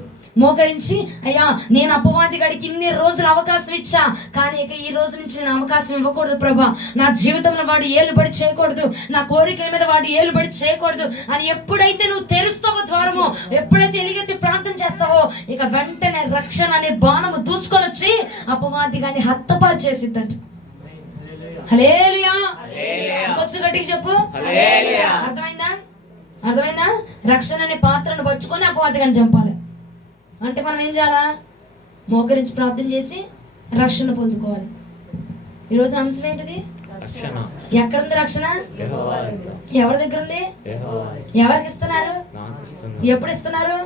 అయ్యా నేను అపవాది గడికి ఇన్ని రోజులు అవకాశం ఇచ్చా, కానీ ఇక ఈ రోజు నుంచి నేను అవకాశం ఇవ్వకూడదు ప్రభా. నా జీవితంలో వాడు ఏలుబడి చేయకూడదు, నా కోరికల మీద వాడు ఏలుబడి చేయకూడదు అని ఎప్పుడైతే నువ్వు తెరుస్తావో ద్వారము, ఎప్పుడైతే ఎలుగెత్తి ప్రార్థన చేస్తావో, ఇక వెంటనే రక్షణ అనే బాణము దూసుకొని వచ్చి అపవాది గాని హతపాలు చేసిద్దంట. హల్లెలూయా. కొంచెం గట్టిగా చెప్పు. అర్థమైందా? రక్షణ అనే పాత్రను పట్టుకొని అపవాది గాని చంపాలి అంటే మనం ఏం చేయాలా? మోకరించి ప్రార్థన చేసి రక్షణ పొందుకోవాలి. ఈరోజు అంశం ఏంటిది? రక్షణ ఎక్కడుంది రక్షణ? యెహోవా ఎవరి దగ్గర ఉంది? యెహోవా ఎవరికి ఇస్తున్నారు? నాకు ఇస్తున్నా. ఎప్పుడు ఇస్తున్నారు?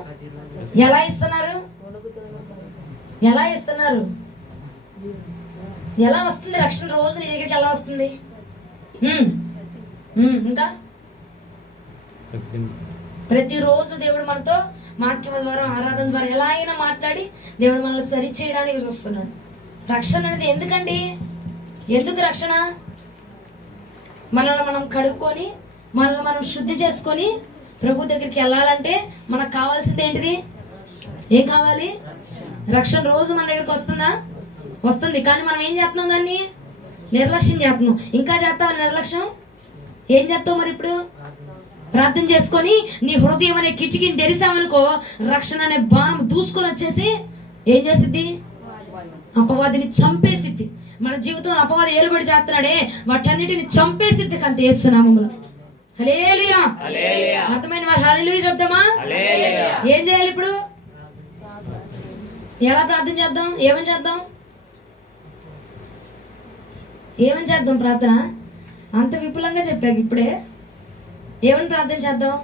ఎలా ఇస్తున్నారు? ఎలా ఇస్తున్నారు? ఎలా వస్తుంది రక్షణ? రోజు నీ దగ్గరికి ఎలా వస్తుంది? ఇంకా ప్రతిరోజు దేవుడు మనతో వాక్యం ద్వారా, ఆరాధన ద్వారా ఎలా అయినా మాట్లాడి దేవుడు మనల్ని సరి చేయడానికి చూస్తున్నాడు. రక్షణ అనేది ఎందుకండి? ఎందుకు రక్షణ? మనల్ని మనం కడుక్కొని మనల్ని మనం శుద్ధి చేసుకొని ప్రభు దగ్గరికి వెళ్ళాలంటే మనకు కావాల్సింది ఏంటిది? ఏం కావాలి? రక్షణ. రోజు మన దగ్గరికి వస్తుందా? వస్తుంది. కానీ మనం ఏం చేస్తున్నాం? దాన్ని నిర్లక్ష్యం చేస్తున్నాం. ఇంకా చేస్తావా నిర్లక్ష్యం? ఏం చేస్తావు మరి? ఇప్పుడు ప్రార్థన చేసుకొని నీ హృదయం అనే కిటికీని తెరిసామనుకో, రక్షణ అనే బాణం దూసుకొని వచ్చేసి ఏం చేసిద్ది? అపవాదిని చంపేసిద్ది. మన జీవితంలో అపవాది ఏలుబడి చేస్తున్నాడే, వాటన్నిటిని చంపేసిద్ది కంత వేస్తున్నాము. హల్లెలూయా. అర్థమైన వారు హల్లెలూయా చెప్దామా? ఏం చేయాలి ఇప్పుడు? ఎలా ప్రార్థన చేద్దాం? ఏమని చేద్దాం? ఏమని చేద్దాం ప్రార్థన? అంత విపులంగా చెప్పాక ఇప్పుడే ఏమని ప్రార్థన చేద్దాం?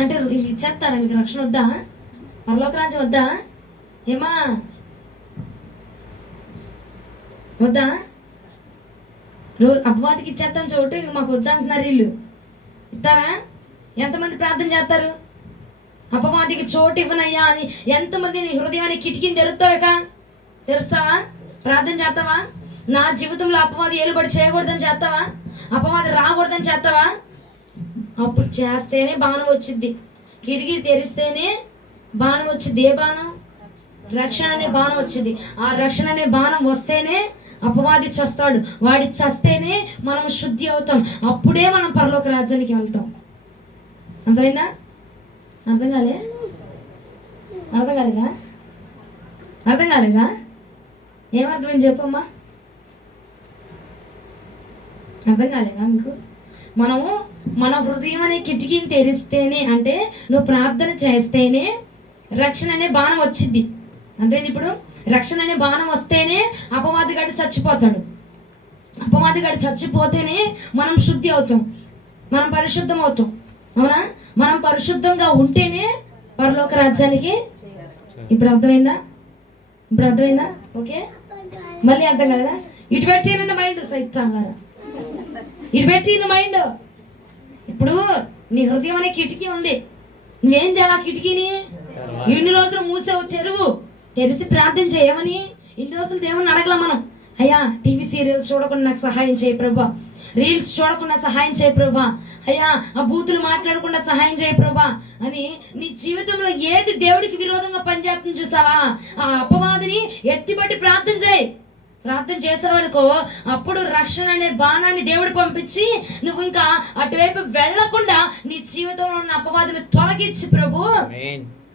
అంటే ఇచ్చేస్తారా? మీకు రక్షణ వద్దా? పరలోక రాజ్యం వద్దా? ఏమా వద్దా? అపవాదికి ఇచ్చేస్తాను చోటు, ఇంక మాకు వద్దా అంటున్నారు వీళ్ళు. ఇస్తారా? ఎంతమంది ప్రార్థన చేస్తారు? అపవాదికి చోటు ఇవ్వనయ్యా అని ఎంతమంది నీ హృదయాన్ని కిటికీని తెరుస్తావుక? తెరుస్తావా? ప్రార్థన చేస్తావా? నా జీవితంలో అపవాది ఏలుబడి చేయకూడదని చేస్తావా? అపవాది రాకూడదని చేస్తావా? అప్పుడు చేస్తేనే బాణం వచ్చింది. కిటికీ తెరిస్తేనే బాణం వచ్చింది. ఏ బాణం? రక్షణ అనే బాణం వచ్చింది. ఆ రక్షణ అనే బాణం వస్తేనే అపవాది చస్తాడు. వాడి చస్తేనే మనం శుద్ధి అవుతాం. అప్పుడే మనం పరలోక రాజ్యానికి వెళ్తాం. అర్థమైందా? అర్థం కాలే? అర్థం కాలేదా? అర్థం కాలేదా? ఏమర్థమైంది చెప్పమ్మా? అర్థం కాలేదా మీకు? మనము మన హృదయం అనే కిటికీని తెరిస్తేనే, అంటే నువ్వు ప్రార్థన చేస్తేనే రక్షణ అనే బాణం వచ్చింది. అంతేంది? ఇప్పుడు రక్షణ అనే బాణం వస్తేనే అపవాదిగాడు చచ్చిపోతాడు. అపవాదిగాడు చచ్చిపోతేనే మనం శుద్ధి అవుతాం, మనం పరిశుద్ధం అవుతాం. అవునా? మనం పరిశుద్ధంగా ఉంటేనే పరలోక రాజ్యానికి. ఇప్పుడు అర్థమైందా? ఇప్పుడు అర్థమైందా? ఓకే, మళ్ళీ అర్థం కాలేదా? ఇటు పెట్టి మైండ్ సైతాన్లారా, ఇటు పెట్టి మైండ్. ఇప్పుడు నీ హృదయం అనే కిటికీ ఉంది. నువ్వేం చేయాలి? ఆ కిటికీని ఇన్ని రోజులు మూసావు, తెరిసి ప్రార్థన చేయమని. ఇన్ని రోజులు దేవుని అడగల మనం. అయ్యా టీవీ సీరియల్స్ చూడకుండా నాకు సహాయం చేయి ప్రభా, రీల్స్ చూడకుండా సహాయం చేయి ప్రభా, అయ్యా ఆ బూతులు మాట్లాడకుండా సహాయం చేయి ప్రభా అని నీ జీవితంలో ఏది దేవుడికి విరోధంగా పనిచేస్తుంది చూసావా, ఆ అపవాదిని ఎత్తిబట్టి ప్రార్థన చేయి. ప్రార్థన చేసావనుకో, అప్పుడు రక్షణ అనే బాణాన్ని దేవుడు పంపించి నువ్వు ఇంకా అటువైపు వెళ్లకుండా నీ జీవితంలో ఉన్న అపవాదిని తొలగించి ప్రభు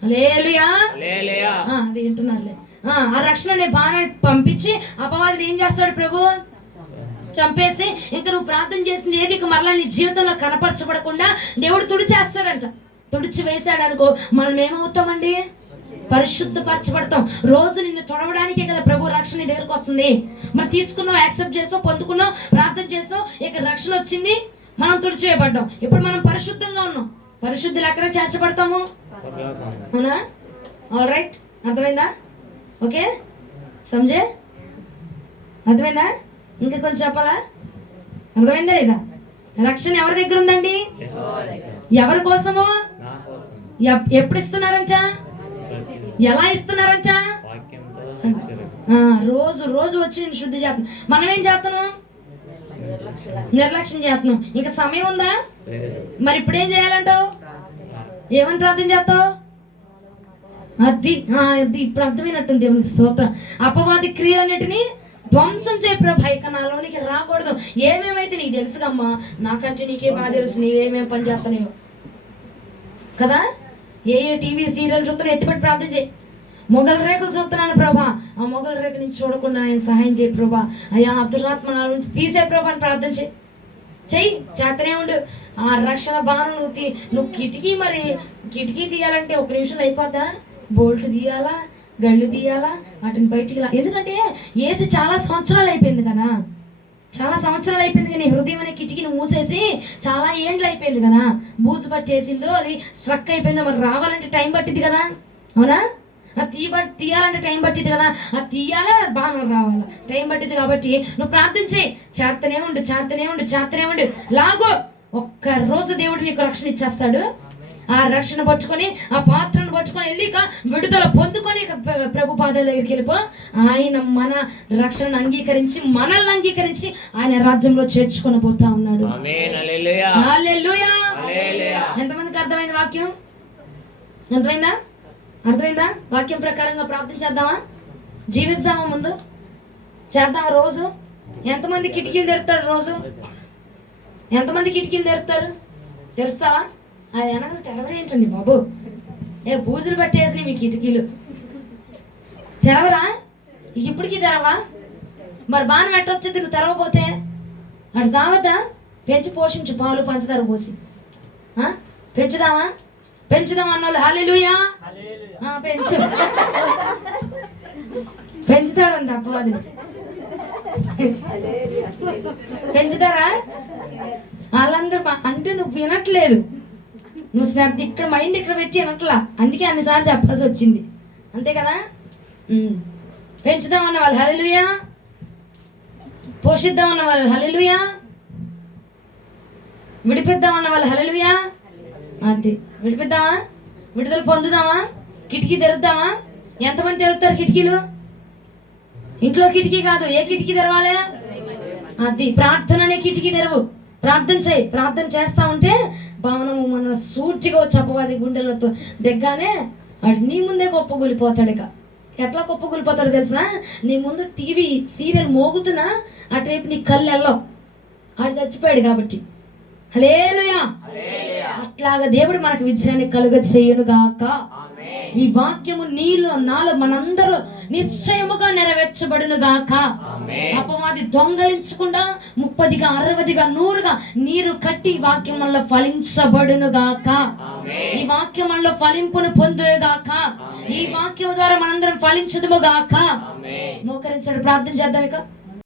హల్లెలూయా అది వింటున్నారులే. ఆ రక్షణ అనే బాణాన్ని పంపించి అపవాదిని ఏం చేస్తాడు ప్రభు? చంపేసి ఇంకా నువ్వు ప్రార్థన చేసింది ఏది ఇక మరలా నీ జీవితంలో కనపరచబడకుండా దేవుడు తుడిచేస్తాడంట. తుడిచి వేసాడు అనుకో, మనం ఏమవుతామండి? పరిశుద్ధపరచబడతాం. రోజు నిన్ను తొడవడానికే కదా ప్రభు రక్షణ నీ దగ్గరకు వస్తుంది. మనం తీసుకున్నాం, యాక్సెప్ట్ చేసాం, పొందుకున్నాం, ప్రార్థన చేసాం, ఇక రక్షణ వచ్చింది, మనం తుడిచివేయబడ్డాం. ఇప్పుడు మనం పరిశుద్ధంగా ఉన్నాం. పరిశుద్ధులు ఎక్కడ చేర్చబడతాము? అవునా? ఆల్ రైట్, అర్థమైందా? ఓకే, సమజే? అర్థమైందా? ఇంకా కొంచెం చెప్పాలా? అర్థమైందా లేదా? రక్షణ ఎవరి దగ్గర ఉందండి? ఎవరి కోసము? ఎప్పుడు ఇస్తున్నారంట? ఎలా ఇస్తున్నారంట? రోజు రోజు వచ్చి శుద్ధి చేస్తున్నాం. మనం ఏం చేస్తున్నాం? నిర్లక్ష్యం చేస్తున్నాం. ఇంకా సమయం ఉందా? మరి ఇప్పుడు ఏం చేయాలంటావు? ఏమని ప్రార్థన చేస్తావు? అది ఇప్పుడు అర్థమైనట్టుంది. దేవునికి స్తోత్రం. అపవాది క్రియలన్నిటినీ ధ్వంసం చేయ ప్రభా, ఇక నాలోనికి రాకూడదు. ఏమేమైతే నీకు తెలుసుకమ్మా, నాకంటే నీకే బాగా తెలుసు నీవేమేమి పని చేస్తున్నాయో కదా. ఏ టీవీ సీరియల్ చూస్తున్నా ఎత్తిపెట్టి ప్రార్థన చేయి. మొగల రేకులు చూస్తున్నాను ప్రభా, ఆ మొగల రేఖ నుంచి చూడకుండా ఆయన సహాయం చేయి ప్రభా. అయ్యా దురాత్మ నాలో నుంచి తీసే ప్రభా అని ప్రార్థన చెయ్యి. చేతనే ఉండు. ఆ రక్షణ బాణం నువ్వు కిటికీ, మరి కిటికీ తీయాలంటే 1 నిమిషంలో అయిపోద్దా? బోల్ట్ తీయాలా, గళ్ళు తీయాలా, వాటిని బయటికి ఎందుకంటే ఏసి చాలా సంవత్సరాలు అయిపోయింది కదా, చాలా సంవత్సరాలు అయిపోయింది కానీ హృదయం అనే కిటికీని మూసేసి చాలా ఏండ్లు అయిపోయింది కదా, బూజు పట్టేసిందో, అది స్ట్రక్ అయిపోయిందో, మరి రావాలంటే టైం పట్టింది కదా, అవునా? అది తీయాలంటే టైం పట్టింది కదా, అది తీయాలా, బాగా రావాలా, టైం పట్టింది. కాబట్టి నువ్వు ప్రార్థన చేయి, చేస్తూనే ఉండు, లాగో, ఒక్క రోజు దేవుడు నీకు రక్షణ ఇచ్చేస్తాడు. ఆ రక్షణ పట్టుకొని, ఆ పాత్రను పట్టుకొని వెళ్ళి విడుదల పొందుకొని ప్రభు పాదాల దగ్గరికి వెళ్ళిపో. ఆయన మన రక్షణను అంగీకరించి, మనల్ని అంగీకరించి ఆయన రాజ్యంలో చేర్చుకొని పోతా ఉన్నాడు. హల్లెలూయా. ఎంతమందికి అర్థమైంది వాక్యం? అర్థమైందా? వాక్యం ప్రకారంగా ప్రార్థన చేద్దామా? జీవిస్తామా? ముందు చేద్దామా? రోజు ఎంతమంది కిటికీలు తెరుతాడు? రోజు ఎంతమంది కిటికీలు తెరుస్తావా? అది అనగా తెరవరేంటండి బాబు, బూజులు పట్టేసి మీ కిటికీలు తెరవరా? ఇప్పటికీ తెరవా? మరి బాగా పెట్టొచ్చేది నువ్వు తెరవపోతే. అటు తావద్దా? పెంచి పోషించు, పాలు పంచదార పోసి. పెంచుదామా అన్న వాళ్ళు హల్లెలూయా. పెంచుతాడంట అపవాదిని. పెంచుతారా? వాళ్ళందరూ అంటే నువ్వు వినట్లేదు, నువ్వు శ్రద్ధ ఇక్కడ మైండ్ ఇక్కడ పెట్టి వినట్లా, అందుకే అన్నిసార్లు చెప్పాల్సి వచ్చింది, అంతే కదా. పెంచుదామన్న వాళ్ళు హల్లెలూయా, పోషిద్దామన్న వాళ్ళు హల్లెలూయా, విడిపిద్దామన్న వాళ్ళు హల్లెలూయా. అంతే, విడిపిద్దామా? విడుదల పొందుదామా? కిటికీ తెరుద్దామా? ఎంతమంది తెరుస్తారు కిటికీలు? ఇంట్లో కిటికీ కాదు, ఏ కిటికీ తెరవాలి? అది ప్రార్థన అనే కిటికీ తెరవు. ప్రార్థన చేయి. ప్రార్థన చేస్తా ఉంటే భవనము మన సూచిగా చెప్పవాది గుండెలతో దిగ్గానే వాడు నీ ముందే కుప్పగూలిపోతాడు. ఇక ఎట్లా కుప్పగూలిపోతాడో తెలిసిన, నీ ముందు టీవీ సీరియల్ మోగుతున్నా అటువైపు నీ కళ్ళు వెళ్ళవు, ఆడు చచ్చిపోయాడు కాబట్టి. హల్లెలూయా. అట్లాగా దేవుడు మనకు విజయాన్ని కలుగ చేయను గాక. ఈ వాక్యము నీలో నాలో మనందరూ నిశ్చయముగా నెరవేర్చబడును గాక. అపవాది దొంగలించకుండా 30గా 60గా 100గా నీరు కట్టి వాక్యం వల్ల ఫలించబడును గాక. ఈ వాక్యం వల్ల ఫలింపును పొందును గాక. ఈ వాక్యం ద్వారా మనందరం ఫలించదుము గాక. మోకరించండి, ప్రార్థన చేద్దాం. ఇక